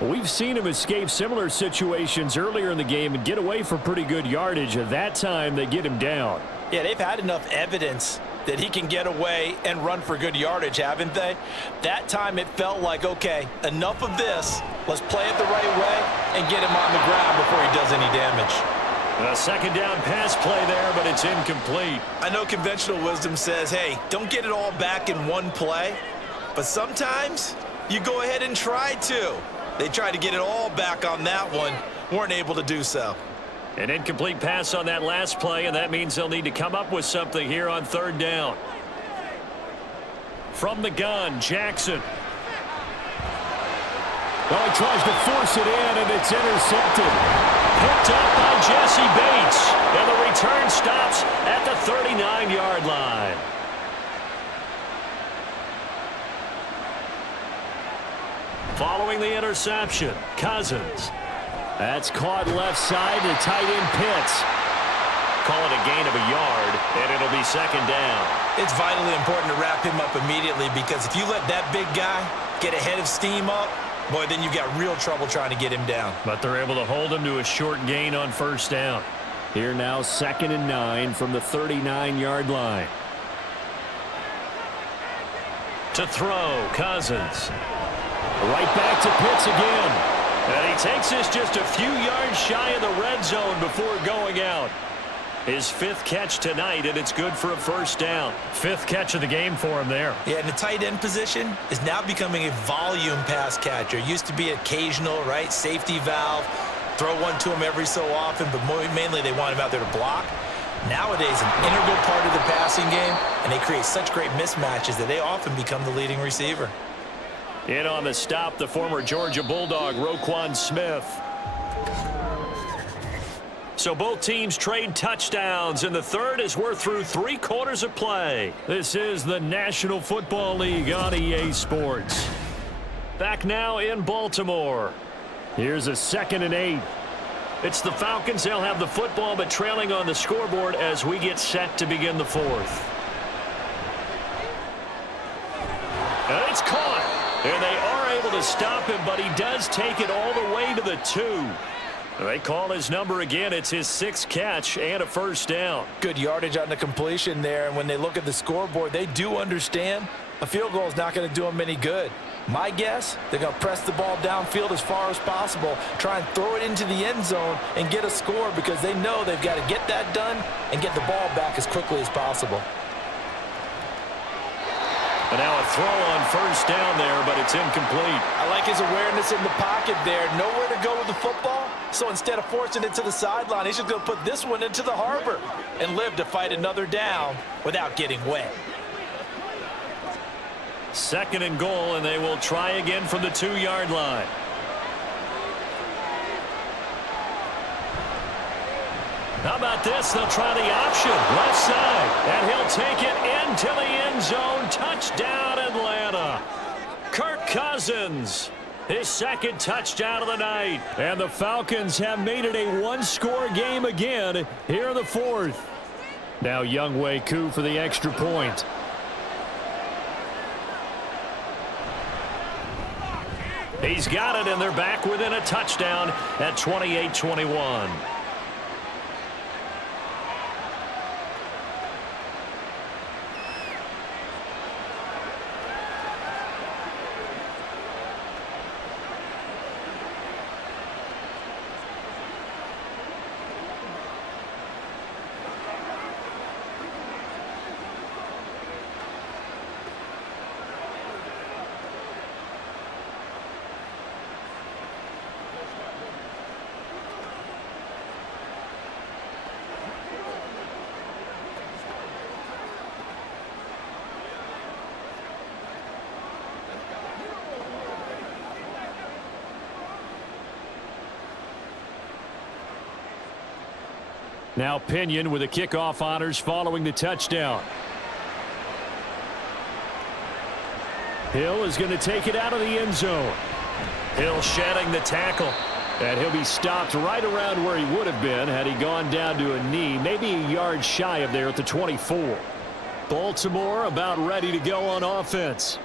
We've seen him escape similar situations earlier in the game and get away for pretty good yardage. At that time, they get him down. Yeah, they've had enough evidence that he can get away and run for good yardage, haven't they? That time it felt like, okay, enough of this. Let's play it the right way and get him on the ground before he does any damage. A 2nd down pass play there, but it's incomplete. I know conventional wisdom says, hey, don't get it all back in one play. But sometimes you go ahead and try to. They tried to get it all back on that one, weren't able to do so. An incomplete pass on that last play, and that means they'll need to come up with something here on 3rd down. From the gun, Jackson. Well, he tries to force it in, and it's intercepted. Picked up by Jesse Bates, and the return stops at the 39-yard line. Following the interception, Cousins. That's caught left side to tight end Pitts. Call it a gain of a yard, and it'll be 2nd down. It's vitally important to wrap him up immediately because if you let that big guy get a head of steam up, boy, then you've got real trouble trying to get him down. But they're able to hold him to a short gain on 1st down. Here now, 2nd and 9 from the 39-yard line. To throw, Cousins. Right back to Pitts again. And he takes this just a few yards shy of the red zone before going out. His 5th catch tonight, and it's good for a first down. 5th catch of the game for him there. Yeah, and the tight end position is now becoming a volume pass catcher. Used to be occasional, right? Safety valve. Throw one to him every so often, but mainly they want him out there to block. Nowadays, an integral part of the passing game, and they create such great mismatches that they often become the leading receiver. In on the stop, the former Georgia Bulldog, Roquan Smith. So both teams trade touchdowns in the third as we're through 3 quarters of play. This is the National Football League on EA Sports. Back now in Baltimore. Here's a 2nd and 8. It's the Falcons. They'll have the football, but trailing on the scoreboard as we get set to begin the 4th. And it's caught. And they are able to stop him, but he does take it all the way to the 2. They call his number again. It's his 6th catch and a first down. Good yardage on the completion there, and when they look at the scoreboard, they do understand a field goal is not going to do them any good. My guess, they're going to press the ball downfield as far as possible, try and throw it into the end zone and get a score because they know they've got to get that done and get the ball back as quickly as possible. And now a throw on first down there, but it's incomplete. I like his awareness in the pocket there. Nowhere to go with the football. So instead of forcing it to the sideline, he's just going to put this one into the harbor and live to fight another down without getting wet. 2nd and goal, and they will try again from the 2-yard line. How about this? They'll try the option. Left side. And he'll take it into the end zone. Touchdown, Atlanta. Kirk Cousins. His 2nd touchdown of the night. And the Falcons have made it a 1-score game again here in the 4th. Now Younghoe Koo for the extra point. He's got it, and they're back within a touchdown at 28-21. Now Pinion with the kickoff honors following the touchdown. Hill is going to take it out of the end zone. Hill shedding the tackle. And he'll be stopped right around where he would have been had he gone down to a knee, maybe a yard shy of there at the 24. Baltimore about ready to go on offense.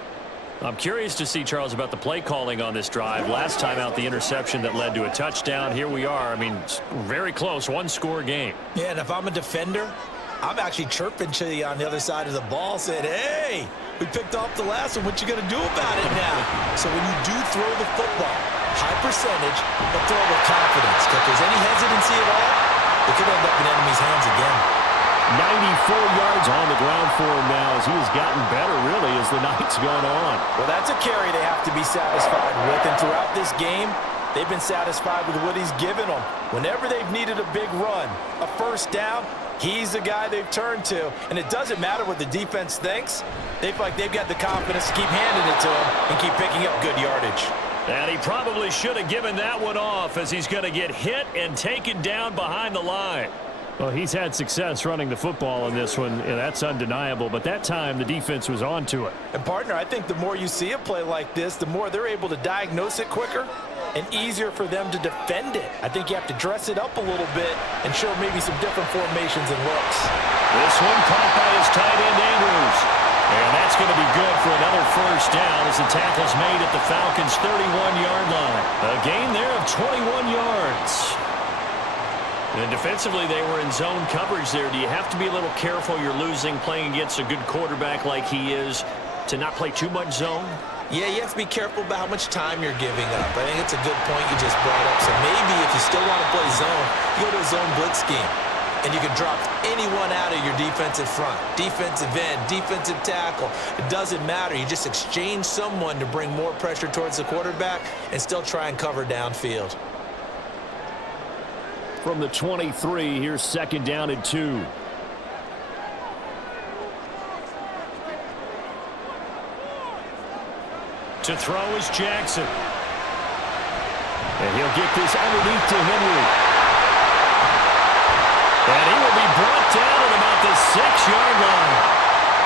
I'm curious to see, Charles, about the play calling on this drive. Last time out, the interception that led to a touchdown. Here we are. I mean, very close, 1-score game. Yeah, and if I'm a defender, I'm actually chirping to you on the other side of the ball, saying, hey, we picked off the last one. What you going to do about it now? So when you do throw the football, high percentage, but throw it with confidence. If there's any hesitancy at all, it could end up in enemy's hands again. 94 yards on the ground for him now as he has gotten better, really, as the night's gone on. Well, that's a carry they have to be satisfied with. And throughout this game, they've been satisfied with what he's given them. Whenever they've needed a big run, a first down, he's the guy they've turned to. And it doesn't matter what the defense thinks. They feel like they've got the confidence to keep handing it to him and keep picking up good yardage. And he probably should have given that one off as he's going to get hit and taken down behind the line. Well, he's had success running the football in this one, and that's undeniable. But that time, the defense was on to it. And, partner, I think the more you see a play like this, the more they're able to diagnose it quicker and easier for them to defend it. I think you have to dress it up a little bit and show maybe some different formations and looks. This one caught by his tight end, Andrews. And that's going to be good for another first down as the tackle's made at the Falcons' 31-yard line. A gain there of 21 yards. And defensively, they were in zone coverage there. Do you have to be a little careful? You're losing, playing against a good quarterback like he is, to not play too much zone? Yeah, you have to be careful about how much time you're giving up. I think it's a good point you just brought up. So maybe if you still want to play zone, you go to a zone blitz scheme. And you can drop anyone out of your defensive front, defensive end, defensive tackle. It doesn't matter. You just exchange someone to bring more pressure towards the quarterback and still try and cover downfield. From the 23, here's 2nd down and 2. To throw is Jackson. And he'll get this underneath to Henry. And he will be brought down at about the 6-yard line.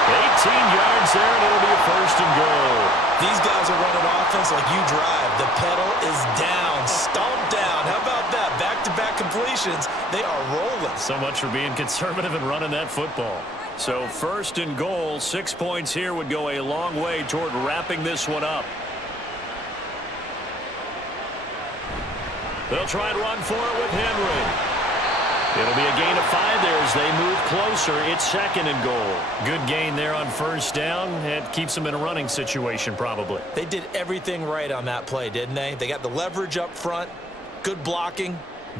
18 yards there, and it'll be a 1st and goal. These guys are running offense like you drive. The pedal is down, stomped down. How about that? Back-to-back completions. They are rolling. So much for being conservative and running that football. So 1st and goal, 6 points here would go a long way toward wrapping this one up. They'll try and run for it with Henry. It'll be a gain of 5 there as they move closer. It's 2nd and goal. Good gain there on 1st down. It keeps them in a running situation probably. They did everything right on that play, didn't they? They got the leverage up front, good blocking,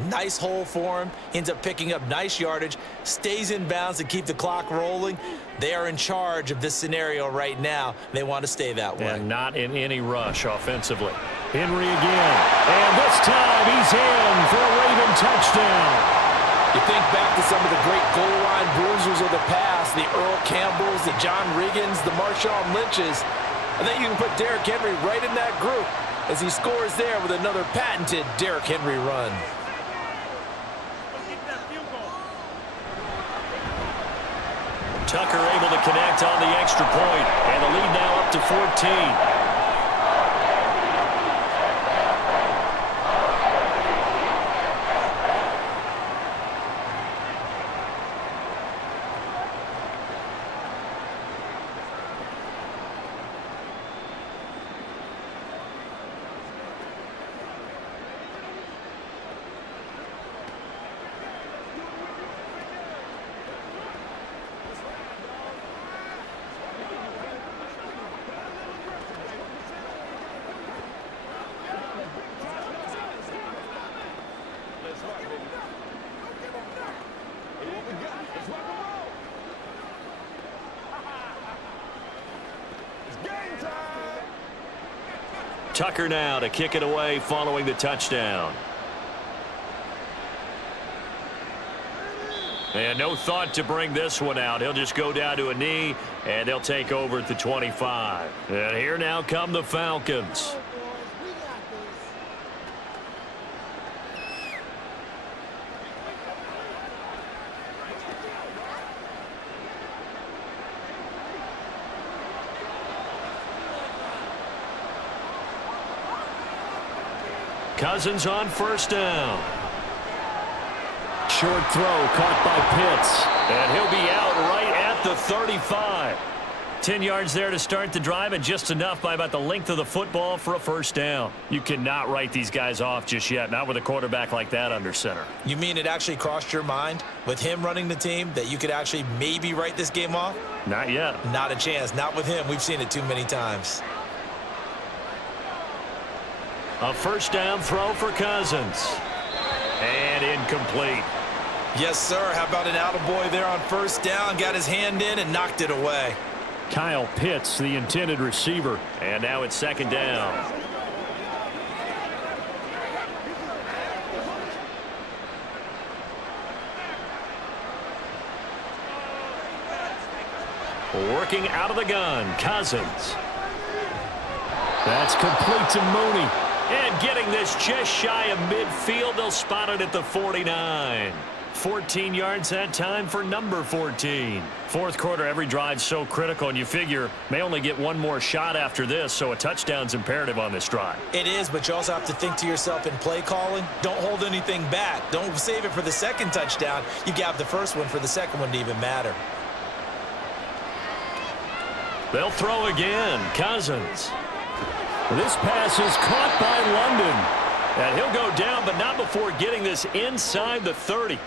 nice hole for him. He ends up picking up nice yardage, stays in bounds to keep the clock rolling. They are in charge of this scenario right now. They want to stay that way. And not in any rush offensively. Henry again. And this time he's in for a Raven touchdown. You think back to some of the great goal line bruisers of the past, the Earl Campbells, the John Riggins, the Marshawn Lynches. I think you can put Derrick Henry right in that group as he scores there with another patented Derrick Henry run. Tucker able to connect on the extra point, and the lead now up to 14. Tucker now to kick it away following the touchdown. And no thought to bring this one out. He'll just go down to a knee, and they'll take over at the 25. And here now come the Falcons. Cousins on 1st down. Short throw caught by Pitts. And he'll be out right at the 35. 10 yards there to start the drive, and just enough by about the length of the football for a 1st down. You cannot write these guys off just yet, not with a quarterback like that under center. You mean it actually crossed your mind with him running the team that you could actually maybe write this game off? Not yet. Not a chance. Not with him. We've seen it too many times. A 1st down throw for Cousins. And incomplete. Yes, sir. How about an attaboy there on 1st down? Got his hand in and knocked it away. Kyle Pitts, the intended receiver. And now it's 2nd down. Working out of the gun, Cousins. That's complete to Mooney. And getting this just shy of midfield, they'll spot it at the 49. 14 yards that time for number 14. 4th quarter, every drive so critical, and you figure may only get one more shot after this, so a touchdown's imperative on this drive. It is, but you also have to think to yourself in play calling, don't hold anything back. Don't save it for the 2nd touchdown. You got the 1st one for the 2nd one to even matter. They'll throw again. Cousins. This pass is caught by London. And he'll go down, but not before getting this inside the 30.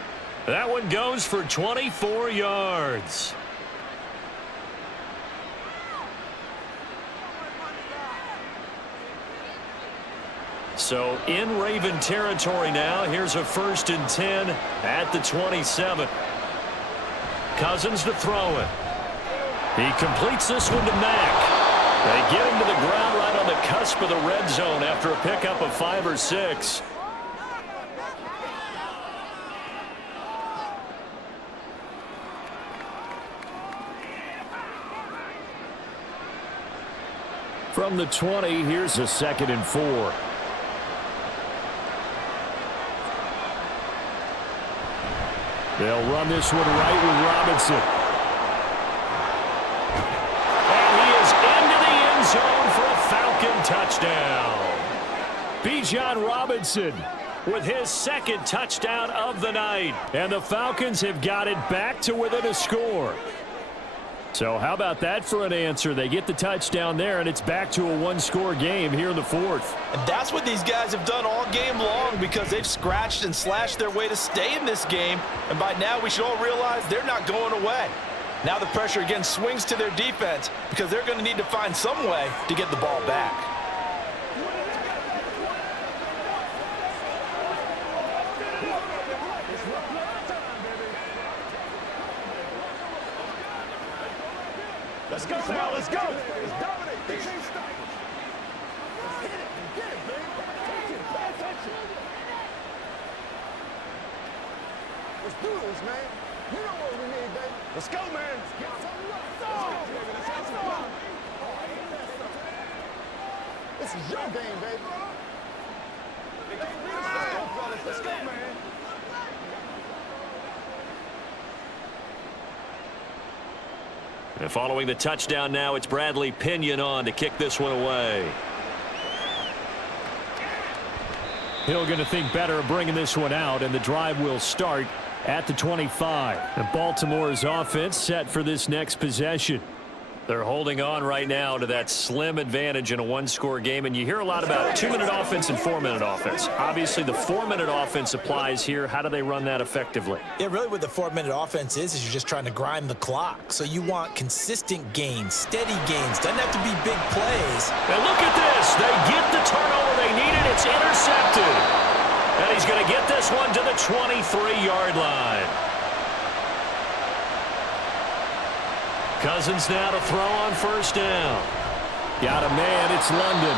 That one goes for 24 yards. So in Raven territory now. Here's a 1st and 10 at the 27. Cousins to throw it. He completes this one to Mack. They get him to the ground right on the cusp of the red zone after a pickup of 5 or 6. From the 20, here's a 2nd and 4. They'll run this one right with Robinson. And he is into the end zone for a Falcon touchdown. Bijan Robinson with his 2nd touchdown of the night. And the Falcons have got it back to within a score. So how about that for an answer? They get the touchdown there, and it's back to a 1-score game here in the 4th. And that's what these guys have done all game long, because they've scratched and slashed their way to stay in this game. And by now, we should all realize they're not going away. Now the pressure again swings to their defense, because they're going to need to find some way to get the ball back. Let's go, Sal. Let's go. Let's dominate. They can't stop us. Let's hit it. Get it, baby. Take it. Pay attention. Let's do this, man. You know what we need, baby. Let's go, man. Let's get some luck. Let's go, baby. Let's have some fun. This is your game, baby. Let's go, man. And following the touchdown now, it's Bradley Pinion on to kick this one away. Hill going to think better of bringing this one out, and the drive will start at the 25. And Baltimore's offense set for this next possession. They're holding on right now to that slim advantage in a 1-score game. And you hear a lot about 2-minute offense and 4-minute offense. Obviously, the 4-minute offense applies here. How do they run that effectively? Yeah, really what the 4-minute offense is you're just trying to grind the clock. So you want consistent gains, steady gains. Doesn't have to be big plays. And look at this. They get the turnover they needed. It's intercepted. And he's going to get this one to the 23-yard line. Cousins now to throw on 1st down. Got a man, it's London.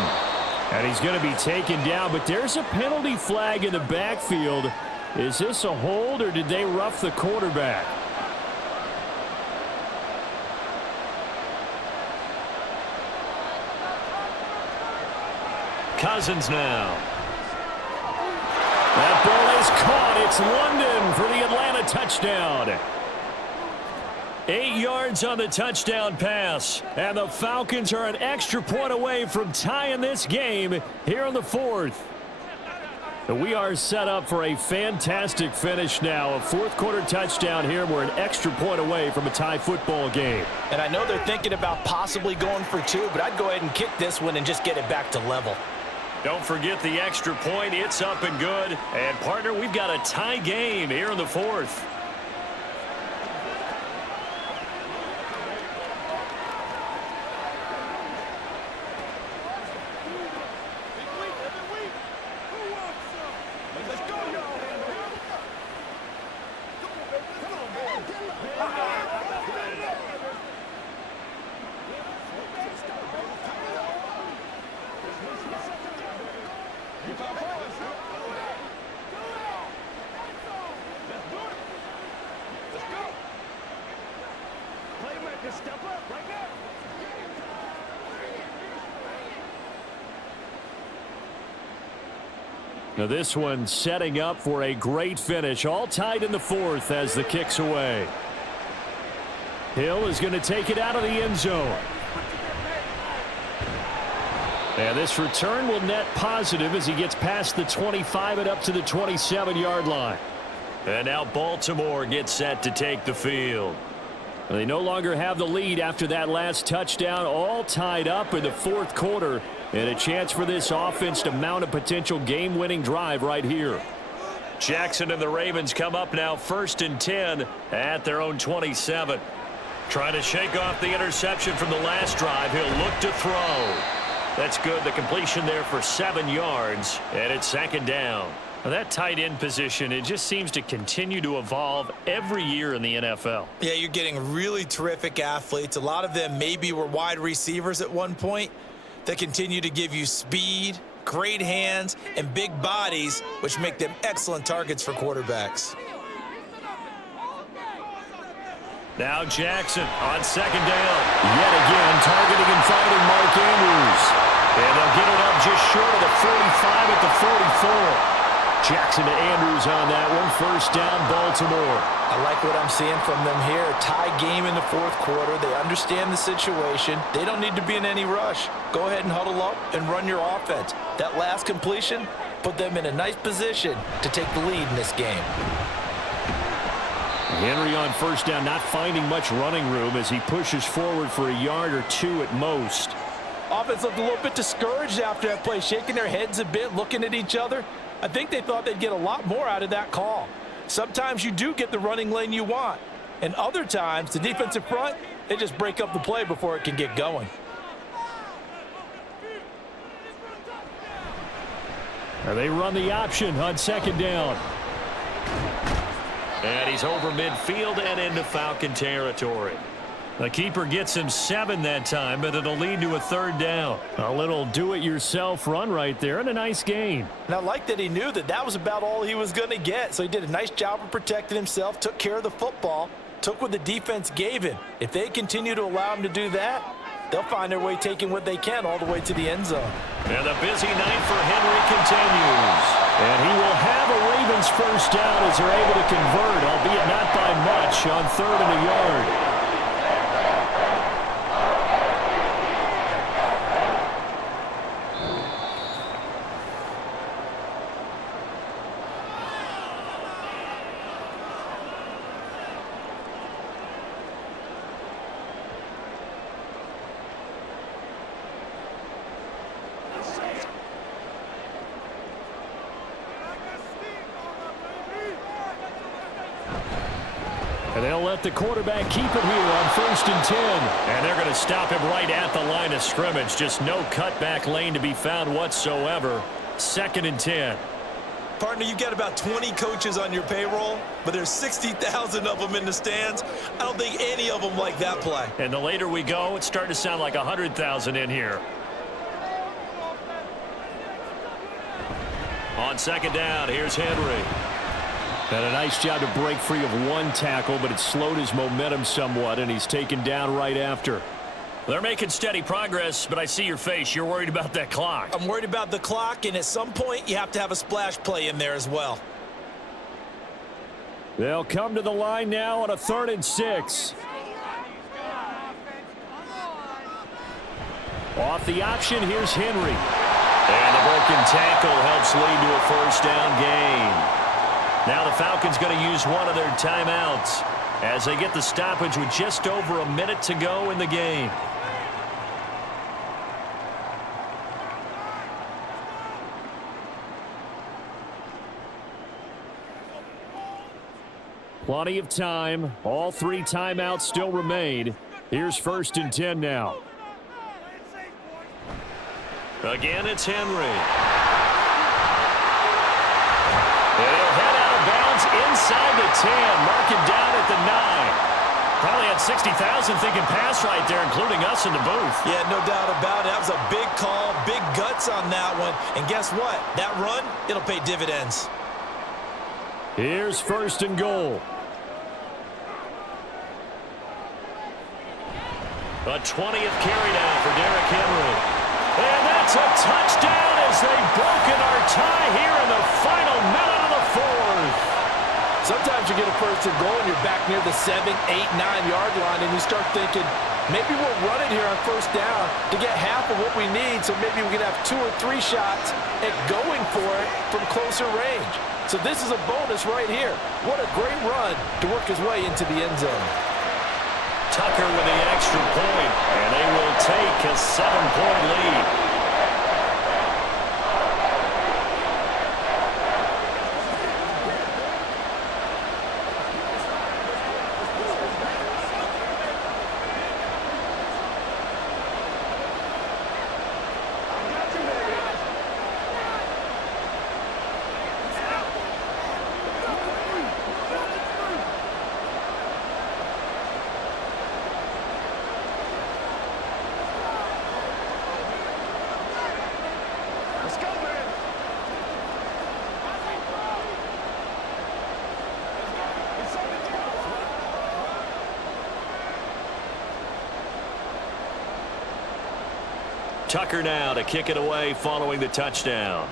And he's going to be taken down, but there's a penalty flag in the backfield. Is this a hold, or did they rough the quarterback? Cousins now. That ball is caught. It's London for the Atlanta touchdown. 8 yards on the touchdown pass. And the Falcons are an extra point away from tying this game here in the 4th. We are set up for a fantastic finish now. A 4th-quarter touchdown here. We're an extra point away from a tie football game. And I know they're thinking about possibly going for 2, but I'd go ahead and kick this one and just get it back to level. Don't forget the extra point. It's up and good. And, partner, we've got a tie game here in the 4th. Now this one setting up for a great finish. All tied in the 4th as the kick's away. Hill is going to take it out of the end zone. And this return will net positive as he gets past the 25 and up to the 27-yard line. And now Baltimore gets set to take the field. They no longer have the lead after that last touchdown, all tied up in the fourth quarter, and a chance for this offense to mount a potential game-winning drive right here. Jackson and the Ravens come up now 1st and 10 at their own 27. Trying to shake off the interception from the last drive. He'll look to throw. That's good. The completion there for 7 yards, and it's 2nd down. Now that tight end position, it just seems to continue to evolve every year in the NFL. Yeah, you're getting really terrific athletes. A lot of them maybe were wide receivers at one point that continue to give you speed, great hands, and big bodies, which make them excellent targets for quarterbacks. Now Jackson on 2nd down. Yet again, targeting and finding Mark Andrews. And they'll get it up just short of the 45 at the 44. Jackson to Andrews on that one. 1st down, Baltimore. I like what I'm seeing from them here. Tie game in the fourth quarter. They understand the situation. They don't need to be in any rush. Go ahead and huddle up and run your offense. That last completion put them in a nice position to take the lead in this game. Henry on 1st down, not finding much running room as he pushes forward for a yard or 2 at most. Offense looked a little bit discouraged after that play, shaking their heads a bit, looking at each other. I think they thought they'd get a lot more out of that call. Sometimes you do get the running lane you want, and other times the defensive front, they just break up the play before it can get going. And they run the option on 2nd down. And he's over midfield and into Falcon territory. The keeper gets him 7 that time, but it'll lead to a 3rd down. A little do-it-yourself run right there and a nice gain. And I like that he knew that that was about all he was going to get. So he did a nice job of protecting himself, took care of the football, took what the defense gave him. If they continue to allow him to do that, they'll find their way taking what they can all the way to the end zone. And the busy night for Henry continues. And he will have a Ravens 1st down as they're able to convert, albeit not by much, on 3rd and a yard. And they'll let the quarterback keep it here on 1st and 10. And they're going to stop him right at the line of scrimmage. Just no cutback lane to be found whatsoever. 2nd and 10. Partner, you've got about 20 coaches on your payroll, but there's 60,000 of them in the stands. I don't think any of them like that play. And the later we go, it's starting to sound like 100,000 in here. On 2nd down, here's Henry. And a nice job to break free of one tackle, but it slowed his momentum somewhat, and he's taken down right after. They're making steady progress, but I see your face. You're worried about that clock. I'm worried about the clock, and at some point, you have to have a splash play in there as well. They'll come to the line now on a 3rd and 6. Off the option, here's Henry. And the broken tackle helps lead to a 1st down gain. Now the Falcons going to use one of their timeouts as they get the stoppage with just over a minute to go in the game. Plenty of time. All 3 timeouts still remain. Here's 1st and 10 now. Again, it's Henry. He'll head out of bounds inside the 10, marking down at the 9. Probably had 60,000 thinking pass right there, including us in the booth. Yeah, no doubt about it. That was a big call, big guts on that one. And guess what? That run, it'll pay dividends. Here's 1st and goal. A 20th carry now for Derrick Henry. And that's a touchdown as they've broken our tie here in the final minute of the 4th. Sometimes you get a 1st and goal and you're back near the 7, 8, 9-yard line, and you start thinking, maybe we'll run it here on 1st down to get half of what we need, so maybe we can have 2 or 3 shots at going for it from closer range. So this is a bonus right here. What a great run to work his way into the end zone. Tucker with the extra point, and they will take a 7-point lead. Tucker now to kick it away following the touchdown.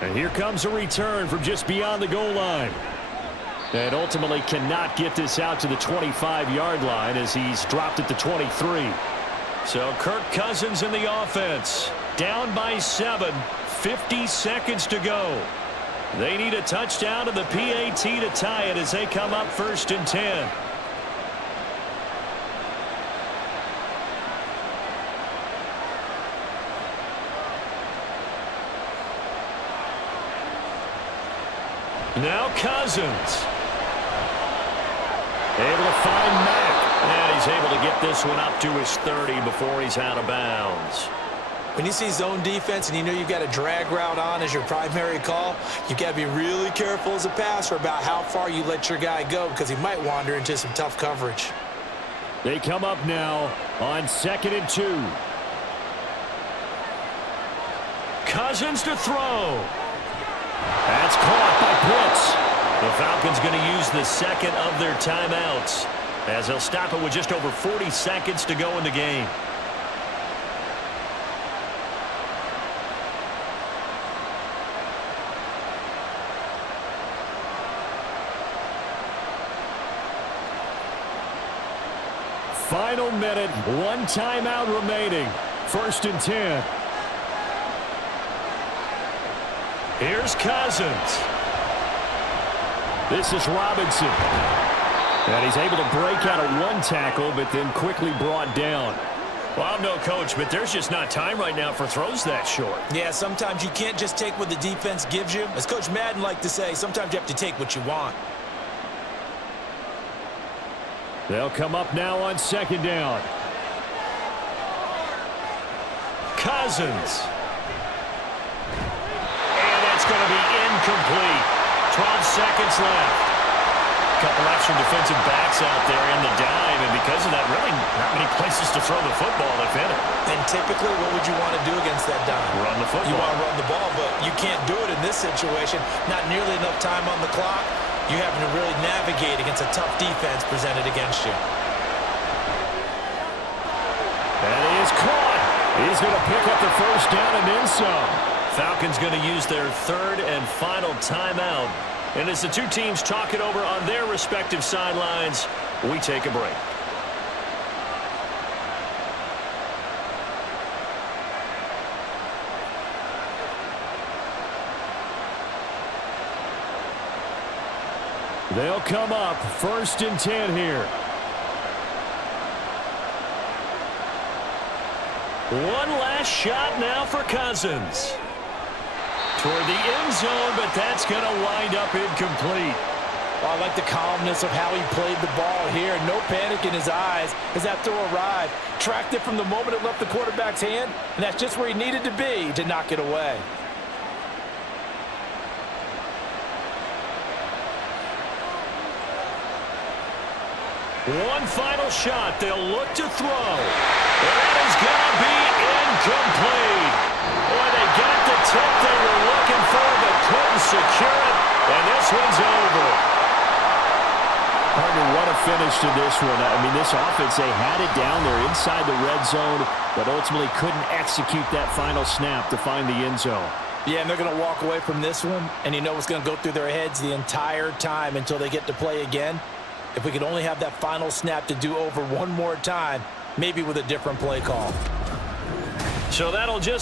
And here comes a return from just beyond the goal line. And ultimately cannot get this out to the 25-yard line as he's dropped at the 23. So Kirk Cousins in the offense. Down by 7. 50 seconds to go. They need a touchdown and the PAT to tie it as they come up 1st and 10. Now Cousins. Able to find Mack. And he's able to get this one up to his 30 before he's out of bounds. When you see zone defense and you know you've got a drag route on as your primary call, you've got to be really careful as a passer about how far you let your guy go because he might wander into some tough coverage. They come up now on 2nd and 2. Cousins to throw. That's caught by Pitts. The Falcons going to use the second of their timeouts as they'll stop it with just over 40 seconds to go in the game. Final minute, 1 timeout remaining. 1st and 10. Here's Cousins. This is Robinson. And he's able to break out of 1 tackle, but then quickly brought down. Well, I'm no coach, but there's just not time right now for throws that short. Yeah, sometimes you can't just take what the defense gives you. As Coach Madden liked to say, sometimes you have to take what you want. They'll come up now on 2nd down. Cousins. Going to be incomplete. 12 seconds left. A couple extra defensive backs out there in the dime, and because of that, really not many places to throw the football, if any. And typically, what would you want to do against that dime? Run the football. You want to run the ball, but you can't do it in this situation. Not nearly enough time on the clock. You're having to really navigate against a tough defense presented against you. And he is caught. He's going to pick up the 1st down and then some. Falcons going to use their 3rd and final timeout. And as the two teams talk it over on their respective sidelines, we take a break. They'll come up 1st and 10 here. One last shot now for Cousins. Toward the end zone, but that's going to wind up incomplete. Well, I like the calmness of how he played the ball here. No panic in his eyes as that throw arrived. Tracked it from the moment it left the quarterback's hand, and that's just where he needed to be to knock it away. One final shot. They'll look to throw. That is going to be incomplete. Boy, they got the tip they were looking for, but couldn't secure it, and this one's over. Partner, what a finish to this one. I mean, this offense, they had it down there inside the red zone, but ultimately couldn't execute that final snap to find the end zone. Yeah, and they're going to walk away from this one, and you know what's going to go through their heads the entire time until they get to play again. If we could only have that final snap to do over one more time, maybe with a different play call. So that'll just